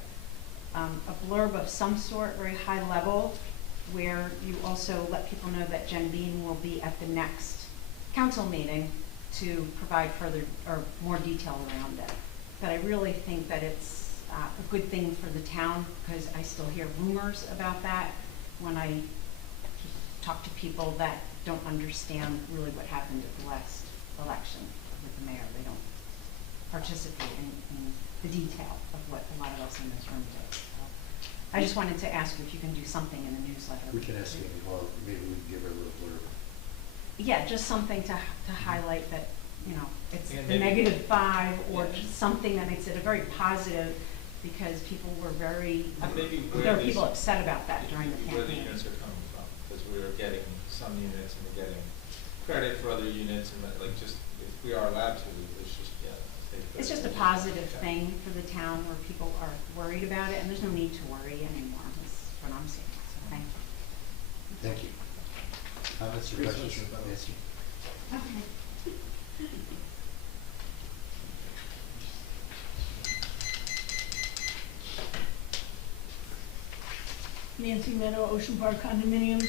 A blurb of some sort, very high level, where you also let people know that Jen Bean will be at the next council meeting to provide further or more detail around it. But I really think that it's a good thing for the town, because I still hear rumors about that when I talk to people that don't understand really what happened at the last election with the mayor. They don't participate in the detail of what a lot of us in this room do. I just wanted to ask you if you can do something in the newsletter. We can ask Amy Hall, maybe we can give her a little blurb. Yeah, just something to highlight that, it's And the maybe- -5 or Yeah. just something that makes it a very positive, because people were And maybe there were people upset about that during the where the campaign. units are coming from, because we were getting some units and we're getting credit for other units, and just, if we are allowed to, it's just, take It's just a credit. positive thing for the town where people are worried about it, and there's no need to worry anymore, is what I'm seeing, so thank you. Thank you. Comments or questions? Nancy? Nancy Meadow, Ocean Park Condominiums.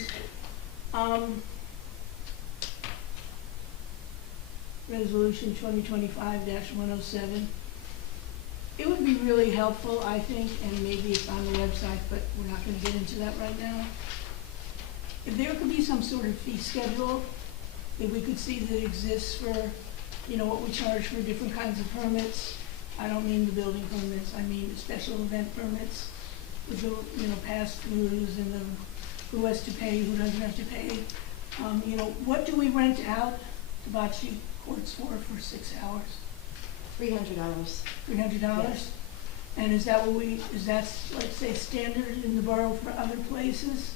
Resolution 2025-107. It would be really helpful, I think, and maybe it's on the website, but we're not going to get into that right now. If there could be some sort of fee schedule that we could see that exists for, what we charge for different kinds of permits. I don't mean the building permits, I mean the special event permits with the, past dues and the who has to pay, who doesn't have to pay. What do we rent out the bocce courts for 6 hours? $300. $300? Yes. And is that let's say, standard in the borough for other places?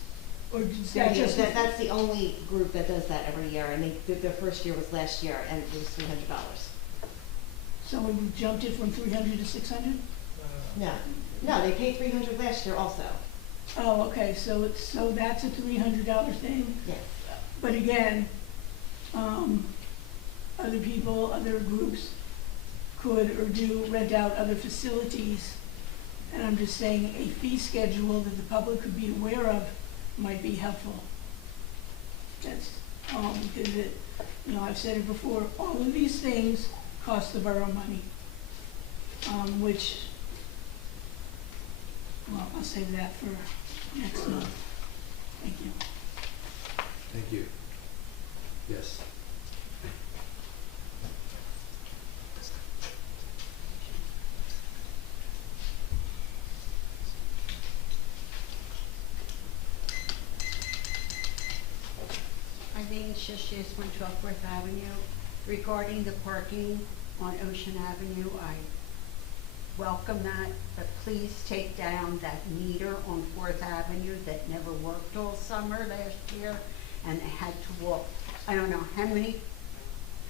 Or is that just? That's the only group that does that every year, and their first year was last year, and it was $300. So we jumped it from 300 to 600? No, they paid $300 last year also. Oh, okay, so that's a $300 thing? Yes. But again, other people, other groups could or do rent out other facilities. And I'm just saying a fee schedule that the public could be aware of might be helpful. That's, because I've said it before, all of these things cost the borough money, which, I'll save that for next month. Thank you. Thank you. Yes. My name is Shishis, 112 Fourth Avenue. Regarding the parking on Ocean Avenue, I welcome that, but please take down that meter on 4th Avenue that never worked all summer last year, and they had to walk. I don't know how many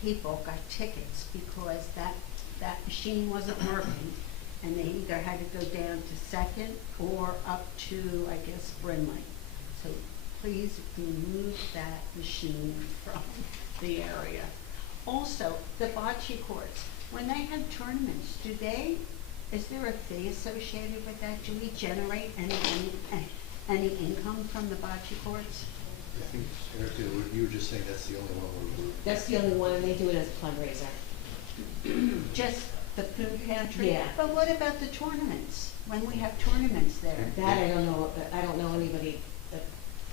people got tickets because that machine wasn't working, and they either had to go down to 2nd or up to, I guess, Brindley. So please remove that machine from the area. Also, the bocce courts, when they have tournaments, is there a fee associated with that? Do we generate any income from the bocce courts? I think, Erica, you were just saying that's the only one That's the only one, and they do it as a fundraiser. Just the food pantry? Yeah. But what about the tournaments, when we have tournaments there? That I don't know. I don't know anybody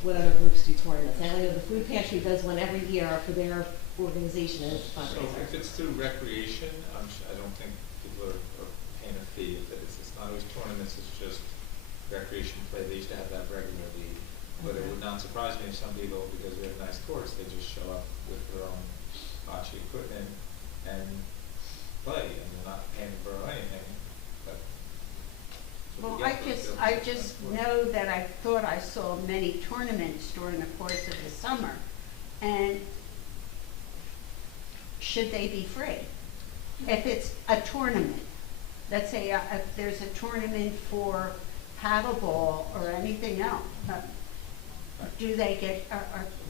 what other groups do tournaments. I know the food pantry does one every year for their organization as a So fundraiser. if it's through recreation, I don't think people are paying a fee. It's not always tournaments, it's just recreation play. They used to have that regularly. But it would not surprise me if some people, because we have nice courts, they just show up with their own bocce equipment and play, and they're not paying the borough anything. But Well, I just know that I thought I saw many tournaments during the course of the summer, and should they be free? If it's a tournament, let's say if there's a tournament for paddleball or anything else, do they get,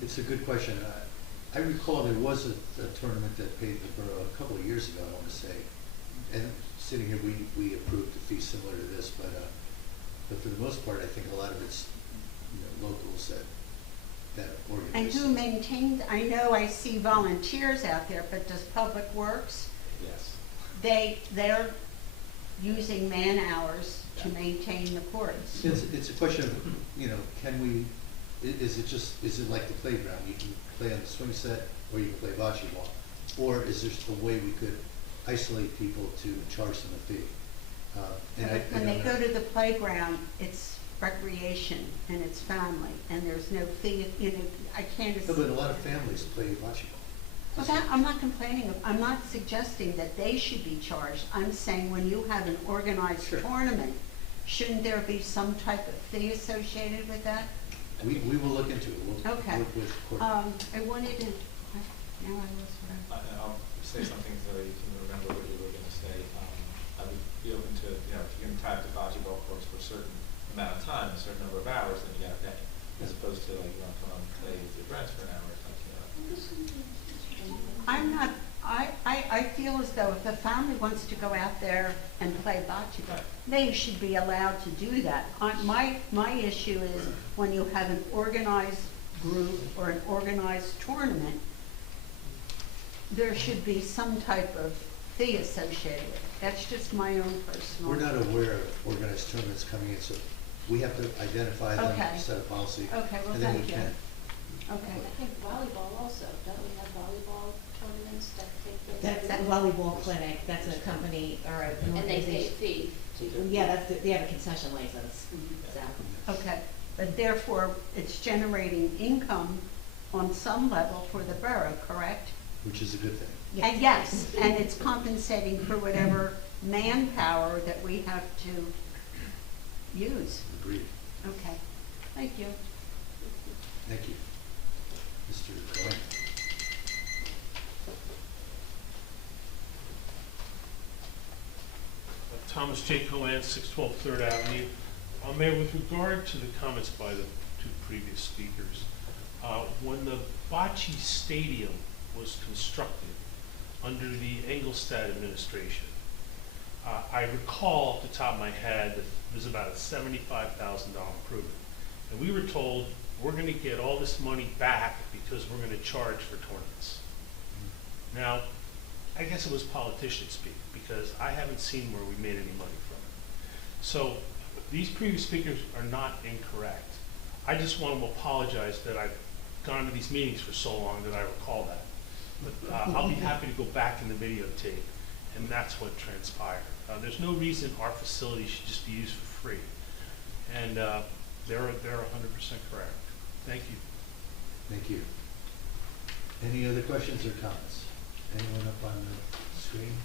It's a good question. I recall there was a tournament that paid the borough a couple of years ago, I want to say. And sitting here, we approved a fee similar to this, but for the most part, I think a lot of it's locals that organize. and who maintains, I know I see volunteers out there, but does Public Works? yes. They're using man hours to maintain the courts. It's a question of, can we, is it like the playground? You can play on the swing set, or you can play bocce ball. Or is there a way we could isolate people to charge them a fee? When they go to the playground, it's recreation and it's family, and there's no fee, I can't. No, but a lot of families play bocce ball. Well, I'm not complaining, I'm not suggesting that they should be charged. I'm saying when you have an organized tournament, shouldn't there be some type of fee associated with that? We will look into it. We'll Okay. work with court. I wanted to, now I lost what I'll say something so that you can remember what you were going to say. I would be open to, if you can tie up the bocce ball courts for a certain amount of time, a certain number of hours, then you got to pay. As opposed to you want to come and play with your friends for an hour or something. I'm not, I feel as though, if a family wants to go out there and play bocce, they should be allowed to do that. My issue is when you have an organized group or an organized tournament, there should be some type of fee associated with it. That's just my own personal. We're not aware of organized tournaments coming in, so we have to identify them, Okay. set a policy. Okay, well, and then we thank you. can. Okay. I think volleyball also, don't we have volleyball tournaments that take place? That's that volleyball clinic, that's a company or an And they pay a organization. fee to do. Yeah, they have a concession license, so. Okay, but therefore, it's generating income on some level for the borough, correct? Which is a good thing. And yes, and it's compensating for whatever manpower that we have to use. Agreed. Okay, thank you. Thank you. Mr. Cohen. Thomas J. Cohen, 612 Third Avenue. Mayor, with regard to the comments by the two previous speakers, when the Bocce Stadium was constructed under the Engelstad administration, I recall off the top of my head that it was about a $75,000 improvement. And we were told, we're going to get all this money back because we're going to charge for tournaments. Now, I guess it was politician speak, because I haven't seen where we made any money from it. So these previous speakers are not incorrect. I just want to apologize that I've gone to these meetings for so long that I recall that. But I'll be happy to go back in the videotape, and that's what transpired. There's no reason our facility should just be used for free. And they're 100% correct. Thank you. Thank you. Any other questions or comments? Anyone up on the screen?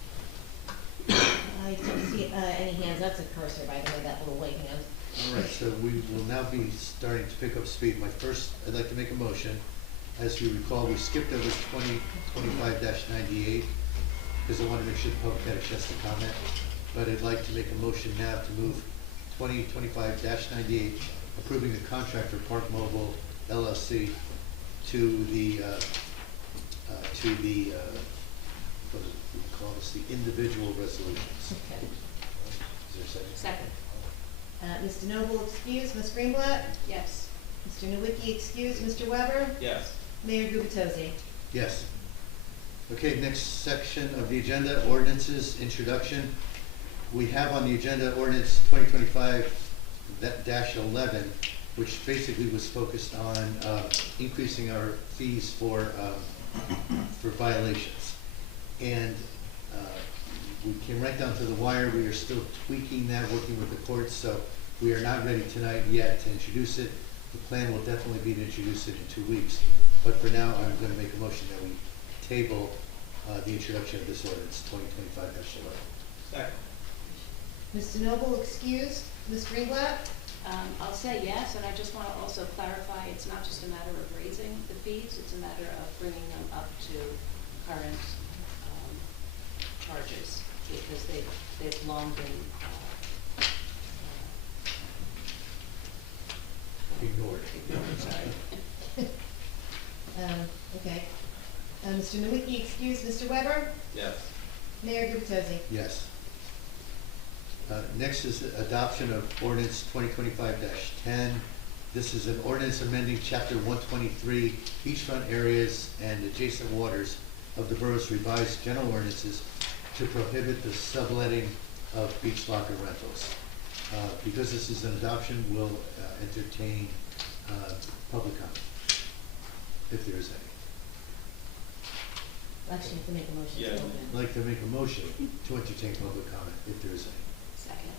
I don't see any hands, that's a cursor, by the way, that little white hand. All right, so we will now be starting to pick up speed. I'd like to make a motion. As you recall, we skipped over 2025-98 because I want to make sure the public had a chance to comment. But I'd like to make a motion now to move 2025-98, approving the contract for Park Mobile LLC to the what do we call this, the individual resolutions. Okay. Is there a second? Second. Mr. Noble excused, Ms. Greenblatt? Yes. Mr. Nowicki excused, Mr. Weber? Yes. Mayor Gubitosi? Yes. Okay, next section of the agenda, ordinances, introduction. We have on the agenda ordinance 2025-11, which basically was focused on increasing our fees for violations. And we came right down to the wire. We are still tweaking that, working with the courts, so we are not ready tonight yet to introduce it. The plan will definitely be to introduce it in 2 weeks. But for now, I'm going to make a motion that we table the introduction of this ordinance, 2025-11. Second. Mr. Noble excused, Ms. Greenblatt? I'll say yes, and I just want to also clarify, it's not just a matter of raising the fees, it's a matter of bringing them up to current charges, because they've long been Ignored. sorry. Okay. Mr. Nowicki excused, Mr. Weber? Yes. Mayor Gubitosi? Yes. Next is the adoption of ordinance 2025-10. This is an ordinance amending chapter 123, beachfront areas and adjacent waters of the borough's revised general ordinances to prohibit the subletting of beach locker rentals. Because this is an adoption, we'll entertain public comment, if there is any. Actually, you have to make a motion to open. I'd like to make a motion to entertain public comment, if there is any. Second.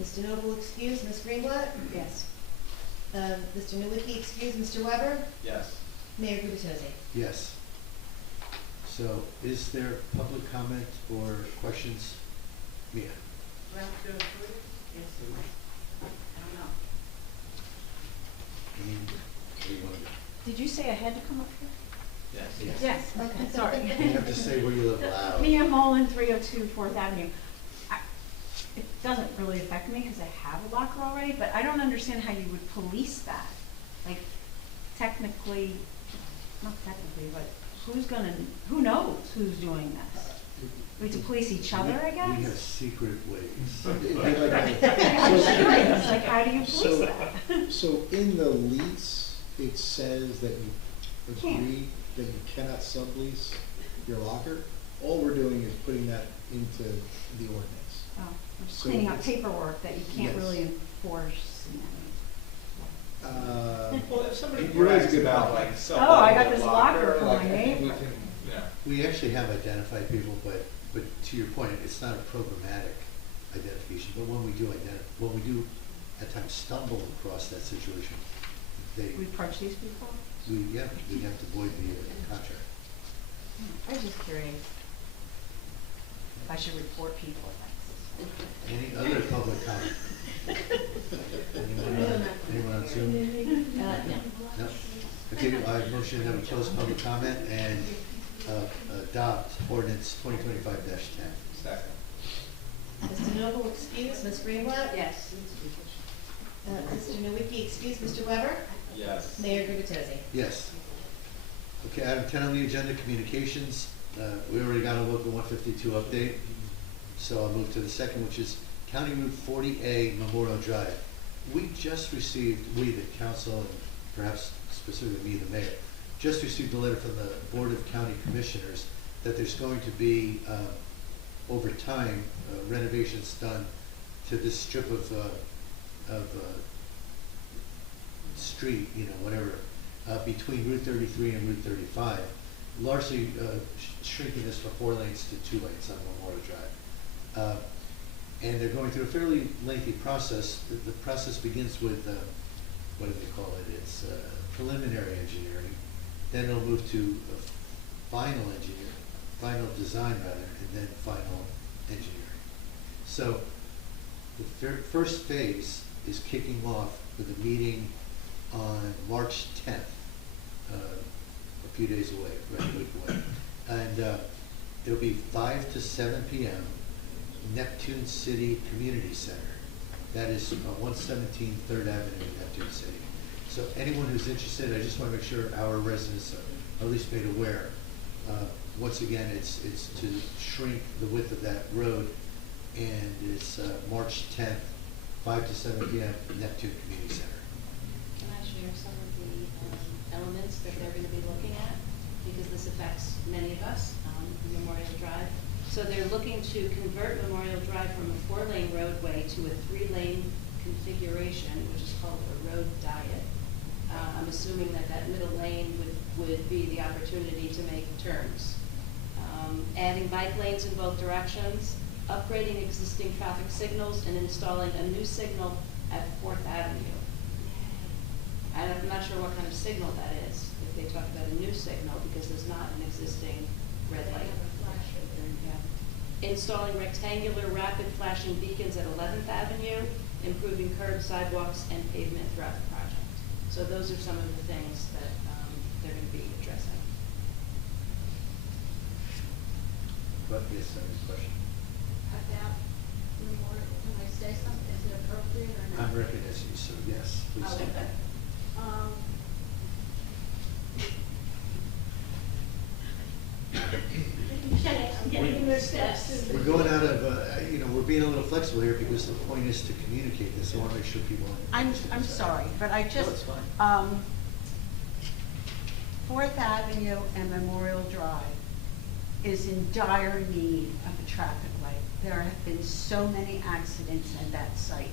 Mr. Noble excused, Ms. Greenblatt? Yes. Mr. Nowicki excused, Mr. Weber? Yes. Mayor Gubitosi? Yes. So is there public comment or questions? Mia? Yes. I don't know. What do you want to do? Did you say I had to come up here? Yes. Yes, okay, sorry. You have to say where you live loud. Mia Mullen, 302 4th Avenue. It doesn't really affect me because I have a locker already, but I don't understand how you would police that. Like, technically, not technically, but who knows who's doing this? We to police each other, I guess? We have secret ways. It'd be like I'm curious, like, how do you police so- that? So in the lease, it says that you agree that you cannot sublease your locker. All we're doing is putting that into the ordinance. Oh, I'm just So cleaning up it's- paperwork that you can't Yes. really enforce. Well, if somebody you raise a brags good about, point. like, Oh, I got this locker for like, my I think we neighbor. can, yeah. We actually have identified people, but to your point, it's not a programmatic identification, but when we do at times stumble across that situation, We approach these people? we have to void the contract. I was just curious. I should report people if Any other public comment? Anyone on Zoom? No? Okay, I motion to have a closed public comment and adopt ordinance 2025-10. Second. Mr. Noble excuse, Ms. Greenblatt? Yes. Mr. Nowicki excuse, Mr. Weber? Yes. Mayor Gurbatos? Yes. Okay, item 10 on the agenda, communications. We already got a local 152 update, so I'll move to the second, which is County Route 40A Memorial Drive. We just received, we, the council, and perhaps specifically me, the mayor, just received a letter from the Board of County Commissioners that there's going to be, over time, renovations done to this strip of street, whatever, between Route 33 and Route 35, largely shrinking this from 4 lanes to 2 lanes on Memorial Drive. And they're going through a fairly lengthy process. The process begins with, what do they call it? It's preliminary engineering. Then it'll move to final design rather, and then final engineering. So the first phase is kicking off with a meeting on March 10th, a few days away, right, a week away. And it'll be 5 to 7 p.m. Neptune City Community Center. That is 117 3rd Avenue in Neptune City. So anyone who's interested, I just want to make sure our residents are at least made aware. Once again, it's to shrink the width of that road, and it's March 10th, 5 to 7 p.m. Neptune Community Center. Can I share some of the elements that they're going to be looking at? Because this affects many of us, Memorial Drive. So they're looking to convert Memorial Drive from a 4-lane roadway to a 3-lane configuration, which is called a road diet. I'm assuming that middle lane would be the opportunity to make turns. Adding bike lanes in both directions, upgrading existing traffic signals, and installing a new signal at 4th Avenue. And I'm not sure what kind of signal that is, if they talk about a new signal, because there's not an existing red light. Yeah. Installing rectangular rapid flashing beacons at 11th Avenue, improving curb, sidewalks, and pavement throughout the project. So those are some of the things that they're going to be addressing. But yes, I have a question. About Memorial, can I say something? Is it appropriate or not? I'm recognizing you, so yes, please Oh, say okay. that. I'm getting the steps. We're going out of, we're being a little flexible here because the point is to communicate this. I want to make sure people I'm sorry, but I No, just, it's fine. 4th Avenue and Memorial Drive is in dire need of a traffic light. There have been so many accidents at that site.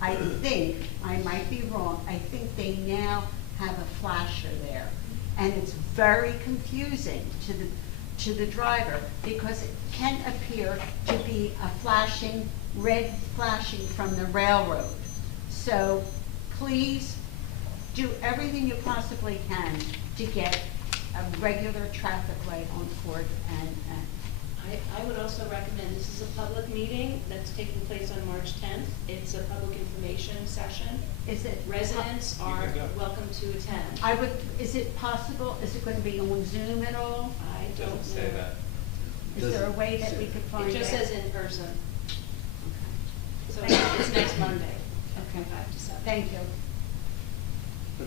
I think, I might be wrong, I think they now have a flasher there. And it's very confusing to the driver because it can appear to be a flashing, red flashing from the railroad. So please do everything you possibly can to get a regular traffic light on 4th and I would also recommend, this is a public meeting that's taking place on March 10th. It's a public information session. Is it? Residents are welcome to attend. Is it possible, is it going to be on Zoom at all? I don't know. Doesn't say that. Is there a way that we could find out? It just says in person. So Thank you. it's next Monday. Okay. 5 to 7. Thank you.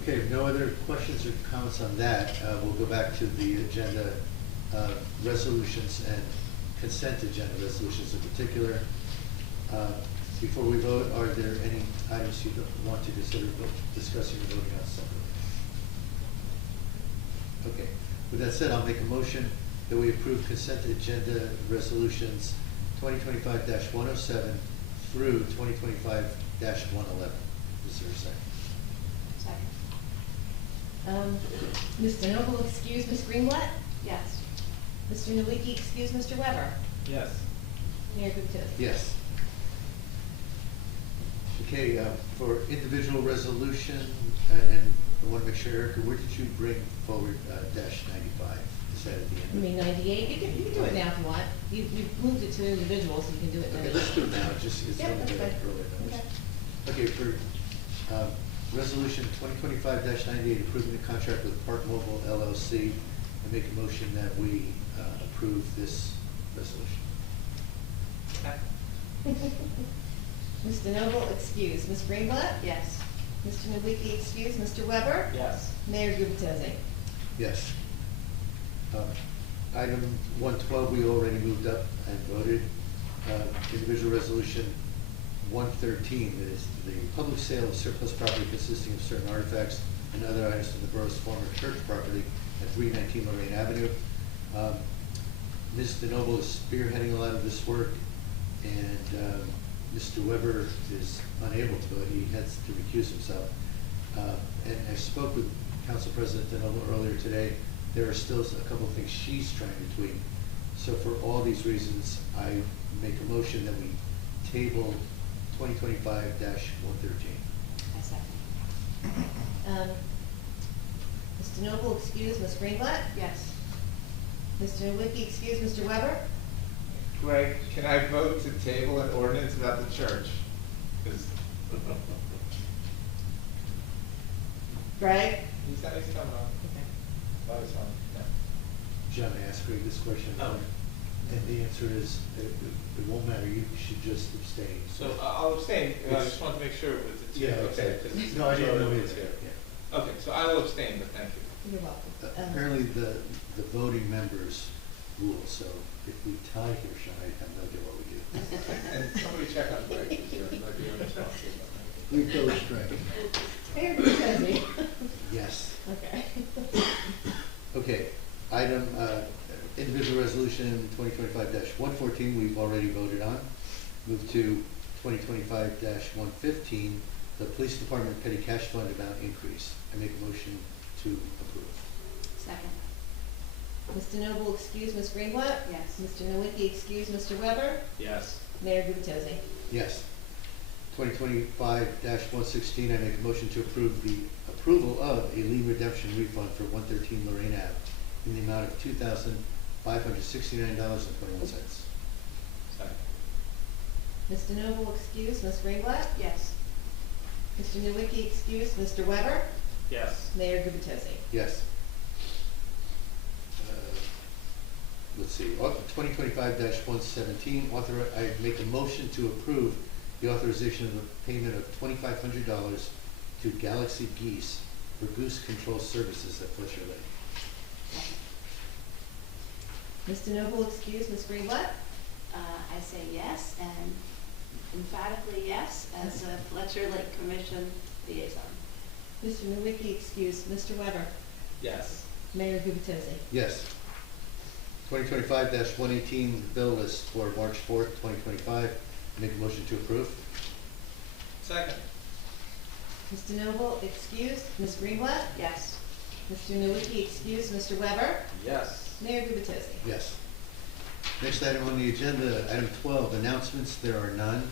Okay, if no other questions or comments on that, we'll go back to the agenda, resolutions and consent agenda resolutions in particular. Before we vote, are there any items you want to consider discussing or voting on separately? Okay, with that said, I'll make a motion that we approve consent agenda resolutions 2025-107 through 2025-111. Is there a second? Second. Mr. Noble, excuse Ms. Greenblatt? Yes. Mr. Nowicki, excuse Mr. Weber? Yes. Mayor Gupta? Yes. Okay, for individual resolution, and I want to make sure, Erica, where did you bring forward -95? Is that at the You end? mean 98? You can do it now if you want. You moved it to individuals, so you can do it now. Okay, let's do it now, just, it's Yep, going to that's be fine. earlier notice. Okay. Okay, for resolution 2025-98, approving the contract with Park Mobile LLC, I make a motion that we approve this resolution. Mr. Noble, excuse Ms. Greenblatt? Yes. Mr. Nowicki, excuse Mr. Weber? Yes. Mayor Gupta? Yes. Item 112, we already moved up and voted. Individual resolution 113 is the public sale of surplus property consisting of certain artifacts and other items from the borough's former church property at 319 Lorraine Avenue. Ms. DeNoble is spearheading a lot of this work, and Mr. Weber is unable to vote. He has to recuse himself. And I spoke with Council President DeNoble earlier today. There are still a couple of things she's trying to tweak. So for all these reasons, I make a motion that we table 2025-113. I second. Mr. Noble, excuse Ms. Greenblatt? Yes. Mr. Nowicki, excuse Mr. Weber? Greg, can I vote to table an ordinance about the church? 'Cause Greg? he's coming on. Okay. That was fine. Yeah. John asked Greg this question, Oh. and the answer is, it won't matter, you should just abstain. So I'll abstain. I just wanted to make sure it was a two. Yeah, Okay. exactly. 'Cause it's No, I didn't know majority it's here. yeah. Okay, so I will abstain, but thank you. You're welcome. Apparently, the voting members rule, so if we tie here, Sean, I have no idea what we do. And somebody check on Greg, because you're responsible. We go straight. Mayor Gupta? Yes. Okay. Okay, item, individual resolution 2025-114, we've already voted on. Move to 2025-115, the police department petty cash fund amount increase. I make a motion to approve. Second. Mr. Noble, excuse Ms. Greenblatt? Yes. Mr. Nowicki, excuse Mr. Weber? Yes. Mayor Gupta? Yes. 2025-116, I make a motion to approve the approval of a lien redemption refund for 113 Lorraine Ave in the amount of $2,569.21. Second. Mr. Noble, excuse Ms. Greenblatt? Yes. Mr. Nowicki, excuse Mr. Weber? Yes. Mayor Gupta? Yes. Let's see, 2025-117, I make a motion to approve the authorization of the payment of $2,500 to Galaxy Geese for goose control services at Fletcher Lake. Mr. Noble, excuse Ms. Greenblatt? I say yes, and emphatically yes, as a Fletcher Lake Commission liaison. Mr. Nowicki, excuse Mr. Weber? Yes. Mayor Gupta? Yes. 2025-118, the bill list for March 4th, 2025. Make a motion to approve. Second. Mr. Noble, excuse Ms. Greenblatt? Yes. Mr. Nowicki, excuse Mr. Weber? Yes. Mayor Gupta? Yes. Next item on the agenda, item 12, announcements. There are none.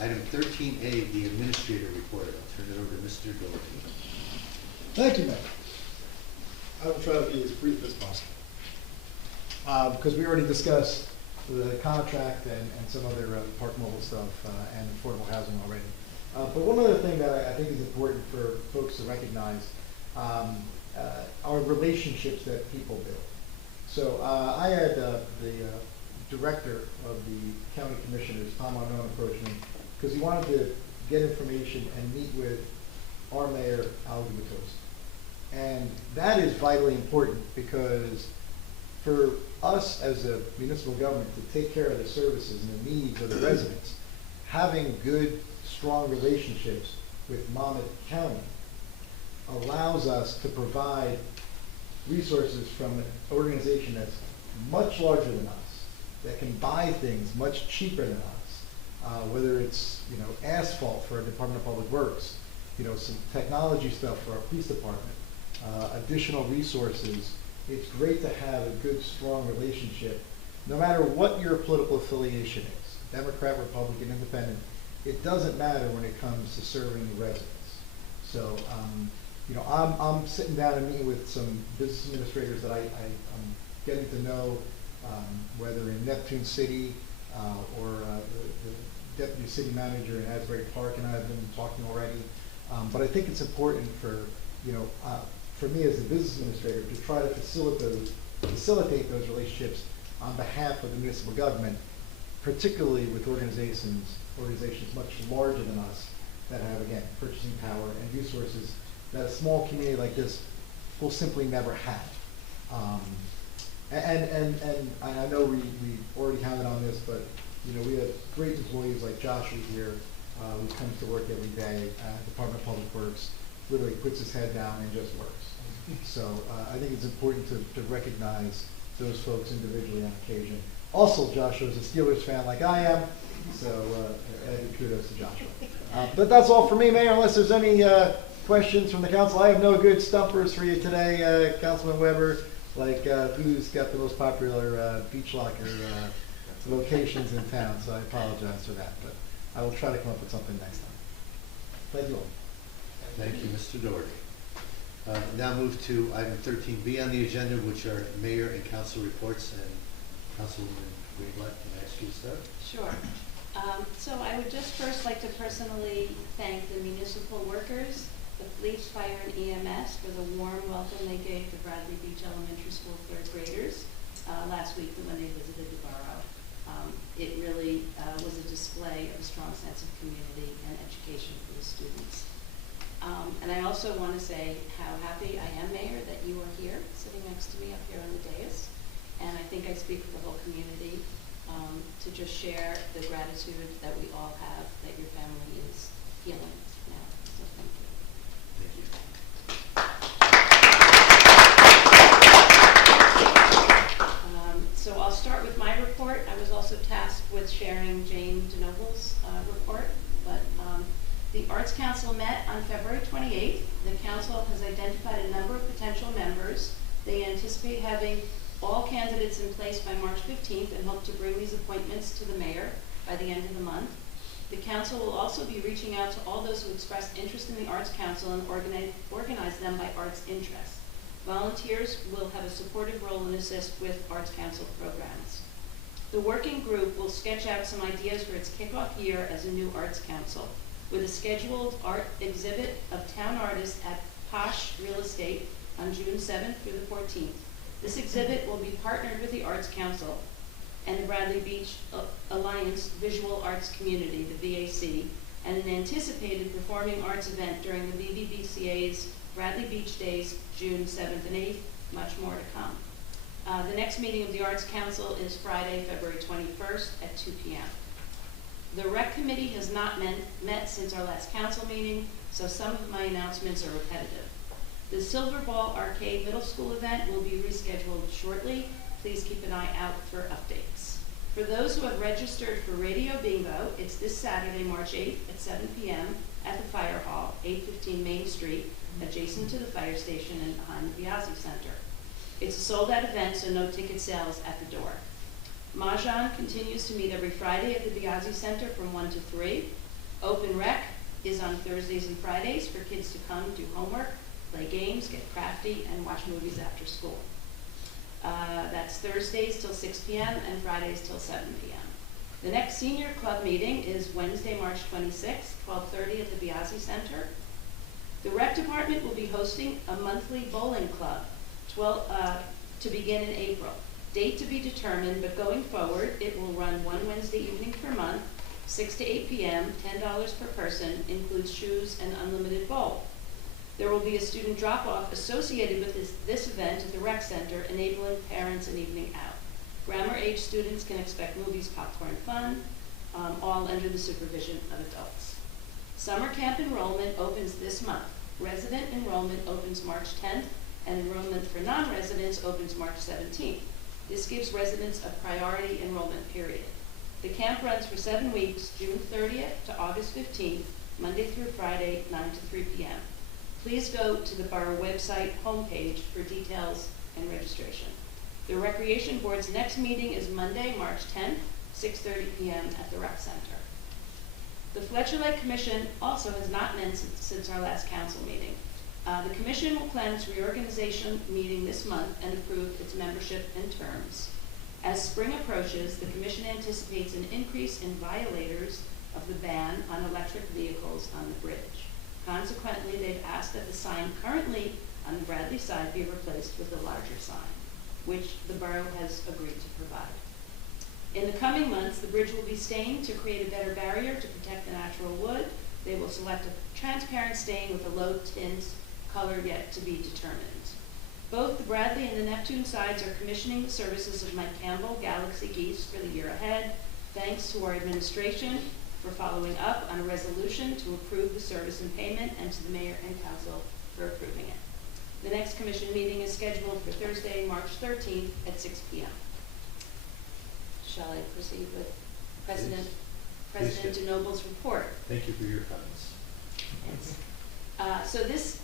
Item 13A, the administrator report. I'll turn it over to Mr. Doherty. Thank you, Mayor. I will try to be as brief as possible. Because we already discussed the contract and some other Park Mobile stuff and affordable housing already. But one other thing that I think is important for folks to recognize are relationships that people build. So I had the director of the county commissioners, Tom Arnone, approach me because he wanted to get information and meet with our mayor, Al Gubatos. And that is vitally important because for us as a municipal government to take care of the services and the needs of the residents, having good, strong relationships with Monmouth County allows us to provide resources from an organization that's much larger than us, that can buy things much cheaper than us, whether it's, you know, asphalt for our Department of Public Works, you know, some technology stuff for our police department, additional resources. It's great to have a good, strong relationship, no matter what your political affiliation is, Democrat, Republican, Independent. It doesn't matter when it comes to serving the residents. So, you know, I'm sitting down and meeting with some business administrators that I'm getting to know, whether in Neptune City or the deputy city manager in Asbury Park, and I have been talking already. But I think it's important for, you know, for me as a business administrator to try to facilitate those relationships on behalf of the municipal government, particularly with organizations much larger than us that have, again, purchasing power and resources that a small community like this will simply never have. And I know we already counted on this, but you know, we have great employees like Joshua here, who comes to work every day at Department of Public Works, literally puts his head down and just works. So I think it's important to recognize those folks individually on occasion. Also, Joshua's a Steelers fan like I am, so added kudos to Joshua. But that's all for me, Mayor, unless there's any questions from the council. I have no good stumpers for you today, Councilman Weber, like who's got the most popular beach locker locations in town, so I apologize for that, but I will try to come up with something next time. Thank you all. Thank you, Mr. Doherty. Now move to item 13B on the agenda, which are mayor and council reports, and Councilwoman Greenblatt, can I ask you to start? Sure. So I would just first like to personally thank the municipal workers, the police, fire, and EMS for the warm welcome they gave the Bradley Beach Elementary School third graders last week when they visited the borough. It really was a display of a strong sense of community and education for the students. And I also want to say how happy I am, Mayor, that you are here, sitting next to me up here on the dais. And I think I speak for the whole community to just share the gratitude that we all have that your family is healing now. So thank you. Thank you. So I'll start with my report. I was also tasked with sharing Jane DeNoble's report, but the Arts Council met on February 28th. The council has identified a number of potential members. They anticipate having all candidates in place by March 15th and hope to bring these appointments to the mayor by the end of the month. The council will also be reaching out to all those who expressed interest in the Arts Council and organize them by arts interest. Volunteers will have a supportive role and assist with Arts Council programs. The working group will sketch out some ideas for its kickoff year as a new Arts Council, with a scheduled art exhibit of town artists at Posh Real Estate on June 7th through the 14th. This exhibit will be partnered with the Arts Council and the Bradley Beach Alliance Visual Arts Community, the VAC, and an anticipated performing arts event during the BBBCA's Bradley Beach Days, June 7th and 8th, much more to come. The next meeting of the Arts Council is Friday, February 21st at 2 p.m. The Rec Committee has not met since our last council meeting, so some of my announcements are repetitive. The Silver Ball Arcade Middle School event will be rescheduled shortly. Please keep an eye out for updates. For those who have registered for Radio Bingo, it's this Saturday, March 8th at 7 p.m. at the Fire Hall, 815 Main Street, adjacent to the fire station and behind the Biazzi Center. It's a sold-out event, so no ticket sales at the door. Mahjong continues to meet every Friday at the Biazzi Center from 1 to 3. Open Rec is on Thursdays and Fridays for kids to come do homework, play games, get crafty, and watch movies after school. That's Thursdays till 6 p.m. and Fridays till 7 p.m. The next senior club meeting is Wednesday, March 26th, 12:30 at the Biazzi Center. The Rec Department will be hosting a monthly bowling club to begin in April. Date to be determined, but going forward, it will run one Wednesday evening per month, 6 to 8 p.m., $10 per person, includes shoes and unlimited bowl. There will be a student drop-off associated with this event at the rec center, enabling parents an evening out. Grammar-age students can expect movies, popcorn, fun, all under the supervision of adults. Summer camp enrollment opens this month. Resident enrollment opens March 10th, and enrollment for non-residents opens March 17th. This gives residents a priority enrollment period. The camp runs for 7 weeks, June 30th to August 15th, Monday through Friday, 9 to 3 p.m. Please go to the Borough website homepage for details and registration. The Recreation Board's next meeting is Monday, March 10th, 6:30 p.m. at the Rec Center. The Fletcher Lake Commission also has not met since our last council meeting. The Commission will plan its reorganization meeting this month and approve its membership and terms. As spring approaches, the Commission anticipates an increase in violators of the ban on electric vehicles on the bridge. Consequently, they've asked that the sign currently on the Bradley side be replaced with a larger sign, which the borough has agreed to provide. In the coming months, the bridge will be stained to create a better barrier to protect the natural wood. They will select a transparent stain with a low tint, color yet to be determined. Both the Bradley and the Neptune sides are commissioning the services of Mike Campbell, Galaxy Geese, for the year ahead. Thanks to our administration for following up on a resolution to approve the service and payment, and to the mayor and council for approving it. The next commission meeting is scheduled for Thursday, March 13th at 6 p.m. Shall I proceed with President DeNoble's report? Thank you for your comments. So this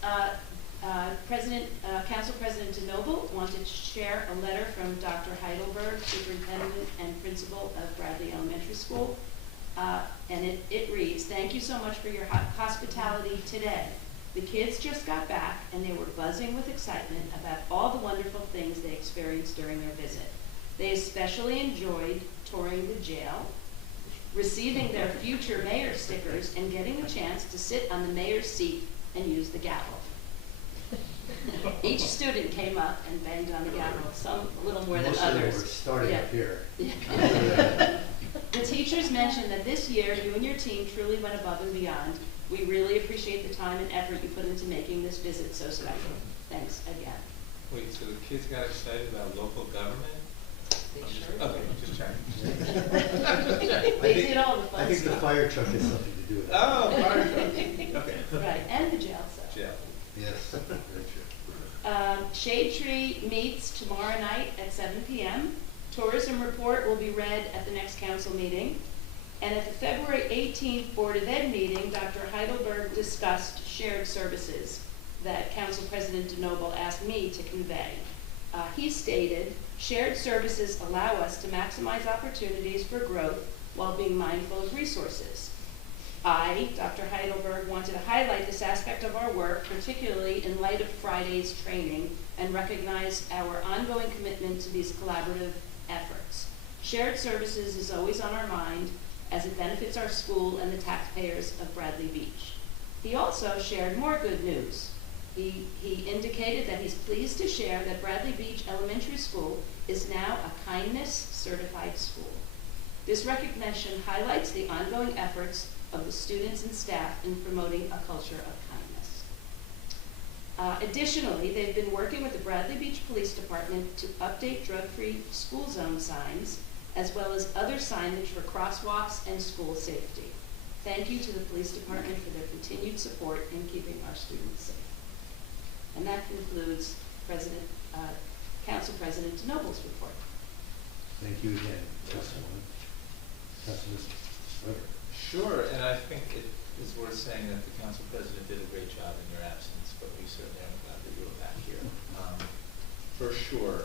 Council President DeNoble wanted to share a letter from Dr. Heidelberg, Superintendent and Principal of Bradley Elementary School. And it reads, "Thank you so much for your hospitality today. The kids just got back and they were buzzing with excitement about all the wonderful things they experienced during their visit. They especially enjoyed touring the jail, receiving their future mayor stickers, and getting the chance to sit on the mayor's seat and use the gavel. Each student came up and banged on the gavel, some a little more than others. Most of them were starting up here. The teachers mentioned that this year you and your team truly went above and beyond. We really appreciate the time and effort you put into making this visit so special. Thanks again." Wait, so the kids got excited about local government? They sure Okay, just checking. They did all the fun I think the stuff. fire truck has something to do with that. Oh, fire truck. Okay. Right, and the jail cell. Jail. Yes, very true. Shade Tree meets tomorrow night at 7 p.m. Tourism report will be read at the next council meeting. And at the February 18th Board of Ed meeting, Dr. Heidelberg discussed shared services that Council President DeNoble asked me to convey. He stated, "Shared services allow us to maximize opportunities for growth while being mindful of resources. I, Dr. Heidelberg, wanted to highlight this aspect of our work, particularly in light of Friday's training, and recognize our ongoing commitment to these collaborative efforts. Shared services is always on our mind as it benefits our school and the taxpayers of Bradley Beach." He also shared more good news. He indicated that he's pleased to share that Bradley Beach Elementary School is now a Kindness Certified School. This recognition highlights the ongoing efforts of the students and staff in promoting a culture of kindness. Additionally, they've been working with the Bradley Beach Police Department to update drug-free school zone signs, as well as other signage for crosswalks and school safety. Thank you to the police department for their continued support in keeping our students safe. And that concludes Council President DeNoble's report. Thank you again, Councilwoman. Councilman Weber. Sure, and I think it is worth saying that the council president did a great job in your absence, but we certainly are glad that you were back here. For sure.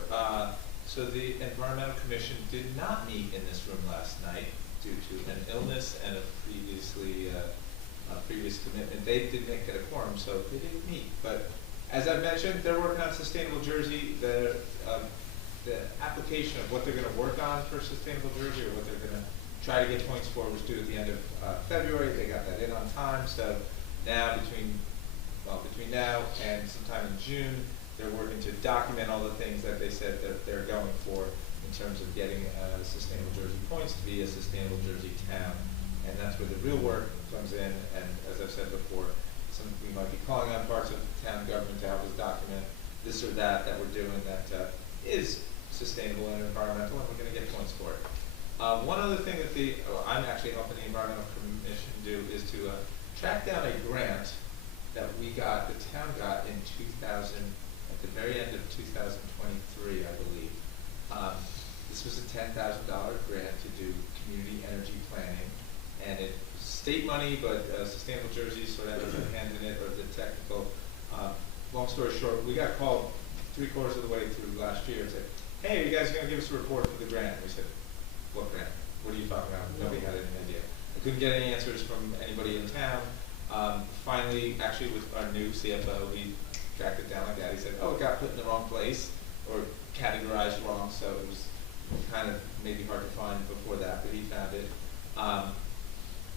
So the Environmental Commission did not meet in this room last night due to an illness and a previous commitment. They did not get a quorum, so they didn't meet. But as I mentioned, they're working on Sustainable Jersey. The application of what they're going to work on for Sustainable Jersey, or what they're going to try to get points for, was due at the end of February. They got that in on time. So now between now and sometime in June, they're working to document all the things that they said that they're going for in terms of getting Sustainable Jersey points to be a Sustainable Jersey town. And that's where the real work comes in. And as I've said before, we might be calling on parts of town government to help us document this or that we're doing that is sustainable and environmental, and we're going to get points for it. One other thing that I'm actually helping the Environmental Commission do is to track down a grant that the town got in 2000, at the very end of 2023, I believe. This was a $10,000 grant to do community energy planning, and it was state money, but Sustainable Jersey sort of had a hand in it, or the technical. Long story short, we got called 3/4 of the way through last year and said, hey, you guys are going to give us a report for the grant? And we said, what grant? What are you talking about? Nobody had any idea. I couldn't get any answers from anybody in town. Finally, actually with our new CFO, we tracked it down like that. He said, oh, it got put in the wrong place or categorized wrong, so it was kind of maybe hard to find before that, but he found it.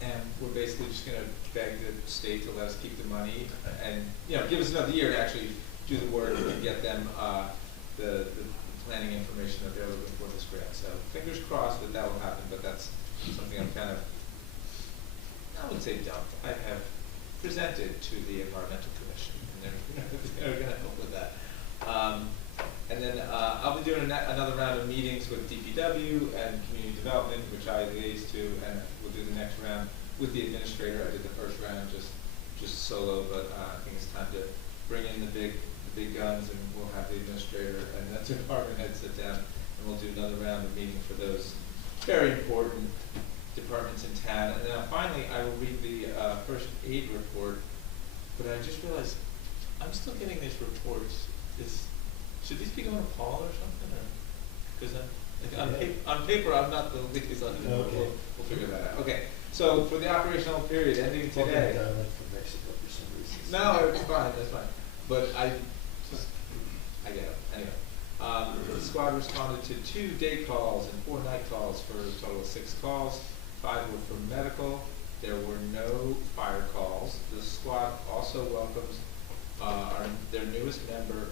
And we're basically just going to beg the state to let us keep the money and give us another year to actually do the work and get them the planning information that they're looking for this grant. So fingers crossed that will happen, but that's something I'm kind of, I wouldn't say dumped. I have presented to the Environmental Commission, and they're going to help with that. And then I'll be doing another round of meetings with DPW and Community Development, which I liaise to, and we'll do the next round with the administrator. I did the first round just solo, but I think it's time to bring in the big guns, and we'll have the administrator and the department head sit down, and we'll do another round of meetings for those very important departments in town. And then finally, I will read the first aid report, but I just realized I'm still getting these reports. Should these be going to Paul or something? Because on paper, I'm not the liaison. Okay. We'll figure that out. Okay, so for the operational period ending today. From Mexico for some reason. No, it's fine, that's fine. But I get it. Anyway, the squad responded to 2 day calls and 4 night calls for a total of 6 calls. 5 were for medical. There were no fire calls. The squad also welcomes their newest member,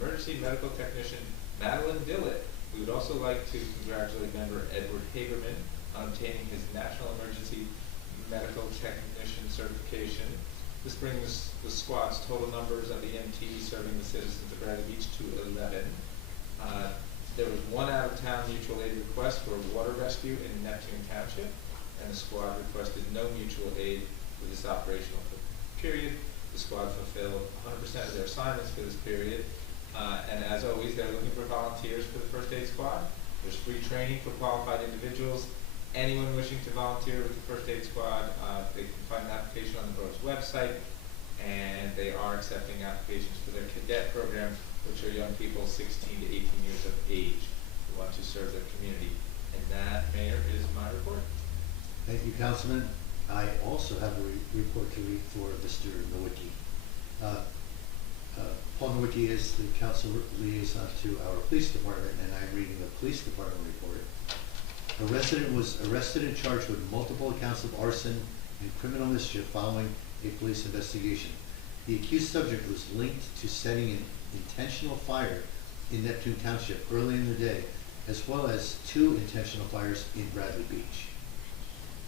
emergency medical technician Madeline Dillett. We would also like to congratulate member Edward Haberman on obtaining his National Emergency Medical Technician certification. This brings the squad's total numbers of EMTs serving the citizens of Bradley Beach to 11. There was 1 out-of-town mutual aid request for water rescue in Neptune Township, and the squad requested no mutual aid for this operational period. The squad fulfilled 100% of their assignments for this period, and as always, they're looking for volunteers for the first aid squad. There's free training for qualified individuals. Anyone wishing to volunteer with the first aid squad, they can find an application on the borough's website, and they are accepting applications for their cadet program, which are young people 16 to 18 years of age who want to serve their community. And that, Mayor, is my report. Thank you, Councilman. I also have a report to read for Mr. Nowicki. Paul Nowicki is the council liaison to our police department, and I'm reading the police department report. A resident was arrested and charged with multiple counts of arson and criminal mischief following a police investigation. The accused subject was linked to setting an intentional fire in Neptune Township early in the day, as well as 2 intentional fires in Bradley Beach.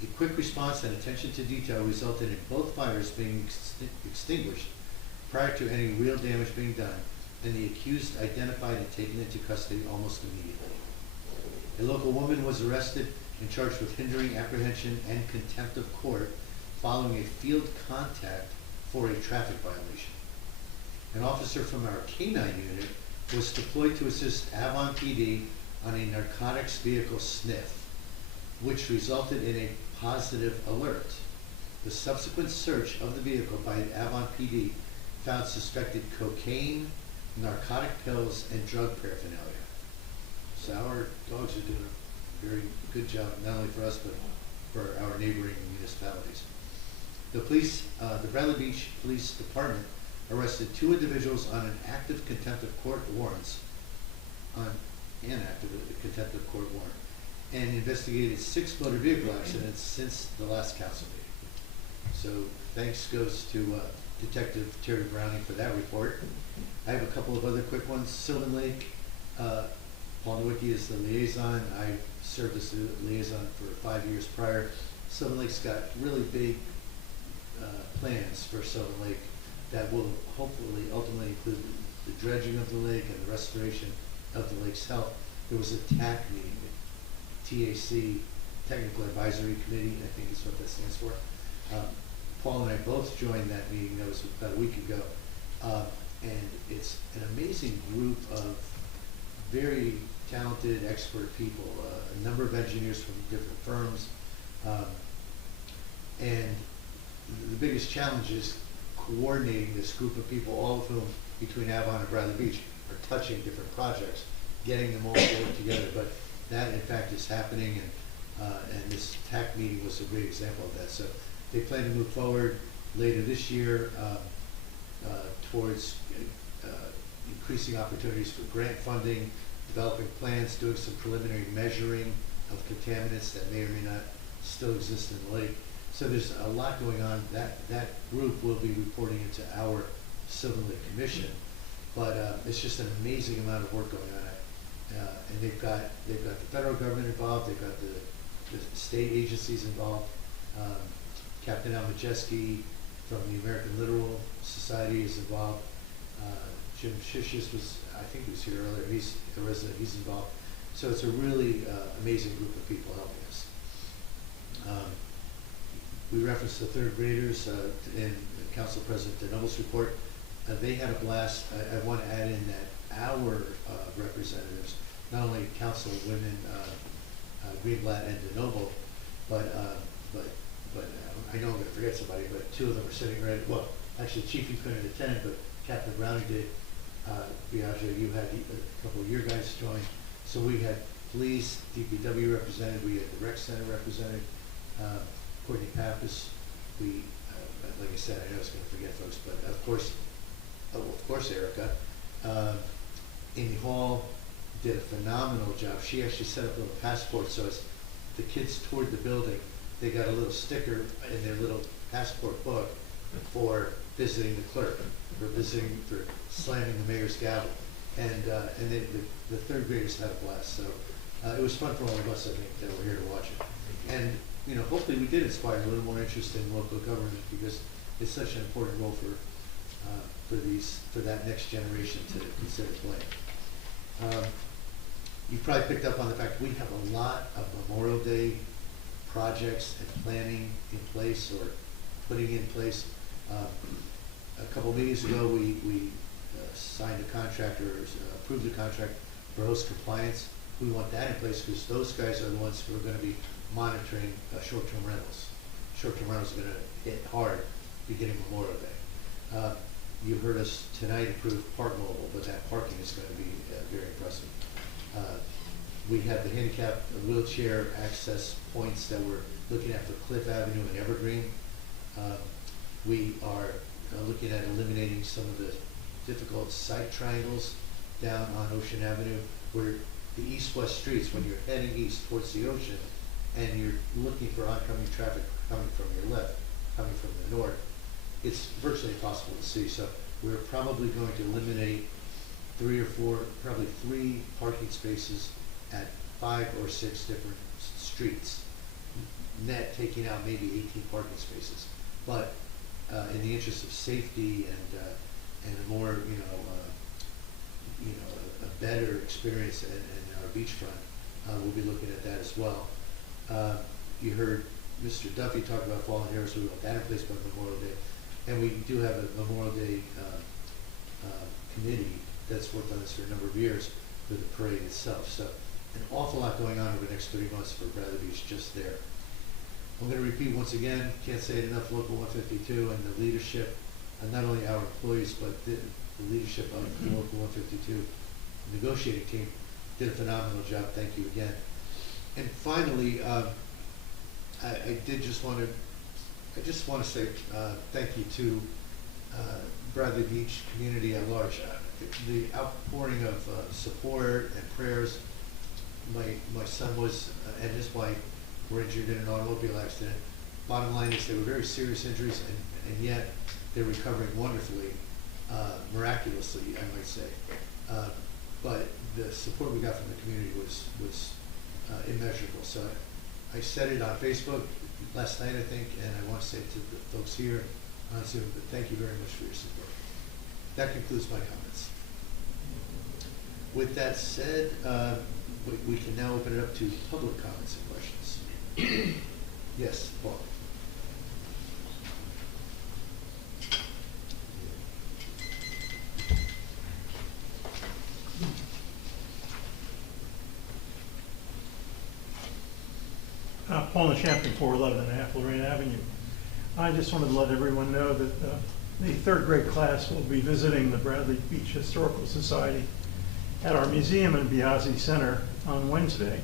A quick response and attention to detail resulted in both fires being extinguished prior to any real damage being done, and the accused identified and taken into custody almost immediately. A local woman was arrested and charged with hindering apprehension and contempt of court following a field contact for a traffic violation. An officer from our K-9 unit was deployed to assist Avon PD on a narcotics vehicle sniff, which resulted in a positive alert. The subsequent search of the vehicle by Avon PD found suspected cocaine, narcotic pills, and drug paraphernalia. So our dogs are doing a very good job, not only for us, but for our neighboring municipalities. The Bradley Beach Police Department arrested 2 individuals on active contempt of court warrants, and investigated 6 motor vehicle accidents since the last council meeting. So thanks goes to Detective Terry Browning for that report. I have a couple of other quick ones. Sylvan Lake, Paul Nowicki is the liaison. I served as the liaison for 5 years prior. Sylvan Lake's got really big plans for Sylvan Lake that will hopefully ultimately include the dredging of the lake and the restoration of the lake's health. There was a TAC meeting, TAC, Technical Advisory Committee, I think is what that stands for. Paul and I both joined that meeting, that was about a week ago. And it's an amazing group of very talented, expert people, a number of engineers from different firms. And the biggest challenge is coordinating this group of people, all of whom, between Avon and Bradley Beach, are touching different projects, getting them all to work together. But that, in fact, is happening, and this TAC meeting was a great example of that. So they plan to move forward later this year towards increasing opportunities for grant funding, developing plans, doing some preliminary measuring of contaminants that may or may not still exist in the lake. So there's a lot going on. That group will be reporting into our Sylvan Lake Commission, but it's just an amazing amount of work going on. And they've got the federal government involved. They've got the state agencies involved. Captain Al Majeski from the American Littoral Society is involved. Jim Shishis I think he was here earlier. He's a resident. He's involved. So it's a really amazing group of people helping us. We referenced the third graders in Council President DeNoble's report. They had a blast. I want to add in that our representatives, not only Councilwomen Greenblatt and DeNoble, but I know I'm going to forget somebody, but two of them are sitting right. Well, actually, Chief, you couldn't attend, but Captain Browning did. Biagio, you had a couple of your guys join. So we had police, DPW represented. We had the rec center represented. Courtney Pappas. We, like I said, I know I was going to forget folks, but of course, Erica. Amy Hall did a phenomenal job. She actually set up little passports, so as the kids toured the building, they got a little sticker in their little passport book for visiting the clerk, for slamming the mayor's gavel, and then the third graders had a blast. So it was fun for all of us, I think, that were here to watch it. And hopefully we did inspire a little more interest in local government, because it's such an important role for that next generation to consider playing. You probably picked up on the fact we have a lot of Memorial Day projects and planning in place or putting in place. A couple of meetings ago, we signed a contract or approved a contract for host compliance. We want that in place because those guys are the ones who are going to be monitoring short-term rentals. Short-term rentals are going to hit hard beginning Memorial Day. You heard us tonight approve Park Mobile, but that parking is going to be very impressive. We have the handicap wheelchair access points that we're looking at for Cliff Avenue and Evergreen. We are looking at eliminating some of the difficult site triangles down on Ocean Avenue, where the east-west streets, when you're heading east towards the ocean and you're looking for oncoming traffic coming from your left, coming from the north, it's virtually impossible to see. So we're probably going to eliminate 3 or 4, probably 3 parking spaces at 5 or 6 different streets, net taking out maybe 18 parking spaces. But in the interest of safety and a more, a better experience in our beachfront, we'll be looking at that as well. You heard Mr. Duffy talk about Fallen Heroes. We want that in place by Memorial Day. And we do have a Memorial Day committee that's worked on this for a number of years for the parade itself. So an awful lot going on over the next 3 months for Bradley Beach just there. I'm going to repeat once again, can't say it enough, Local 152 and the leadership, and not only our employees, but the leadership of the Local 152 negotiating team did a phenomenal job. Thank you again. And finally, I just want to say thank you to Bradley Beach community at large. The outpouring of support and prayers. My son was and his wife were injured in an automobile accident. Bottom line is they were very serious injuries, and yet they're recovering wonderfully, miraculously, I might say. But the support we got from the community was immeasurable. So I said it on Facebook last night, I think, and I want to say it to the folks here on Zoom, but thank you very much for your support. That concludes my comments. With that said, we can now open it up to public comments and questions. Yes, Paul. Paul Champion, 411.5 Lorraine Avenue. I just wanted to let everyone know that the third grade class will be visiting the Bradley Beach Historical Society at our museum in Biazzi Center on Wednesday.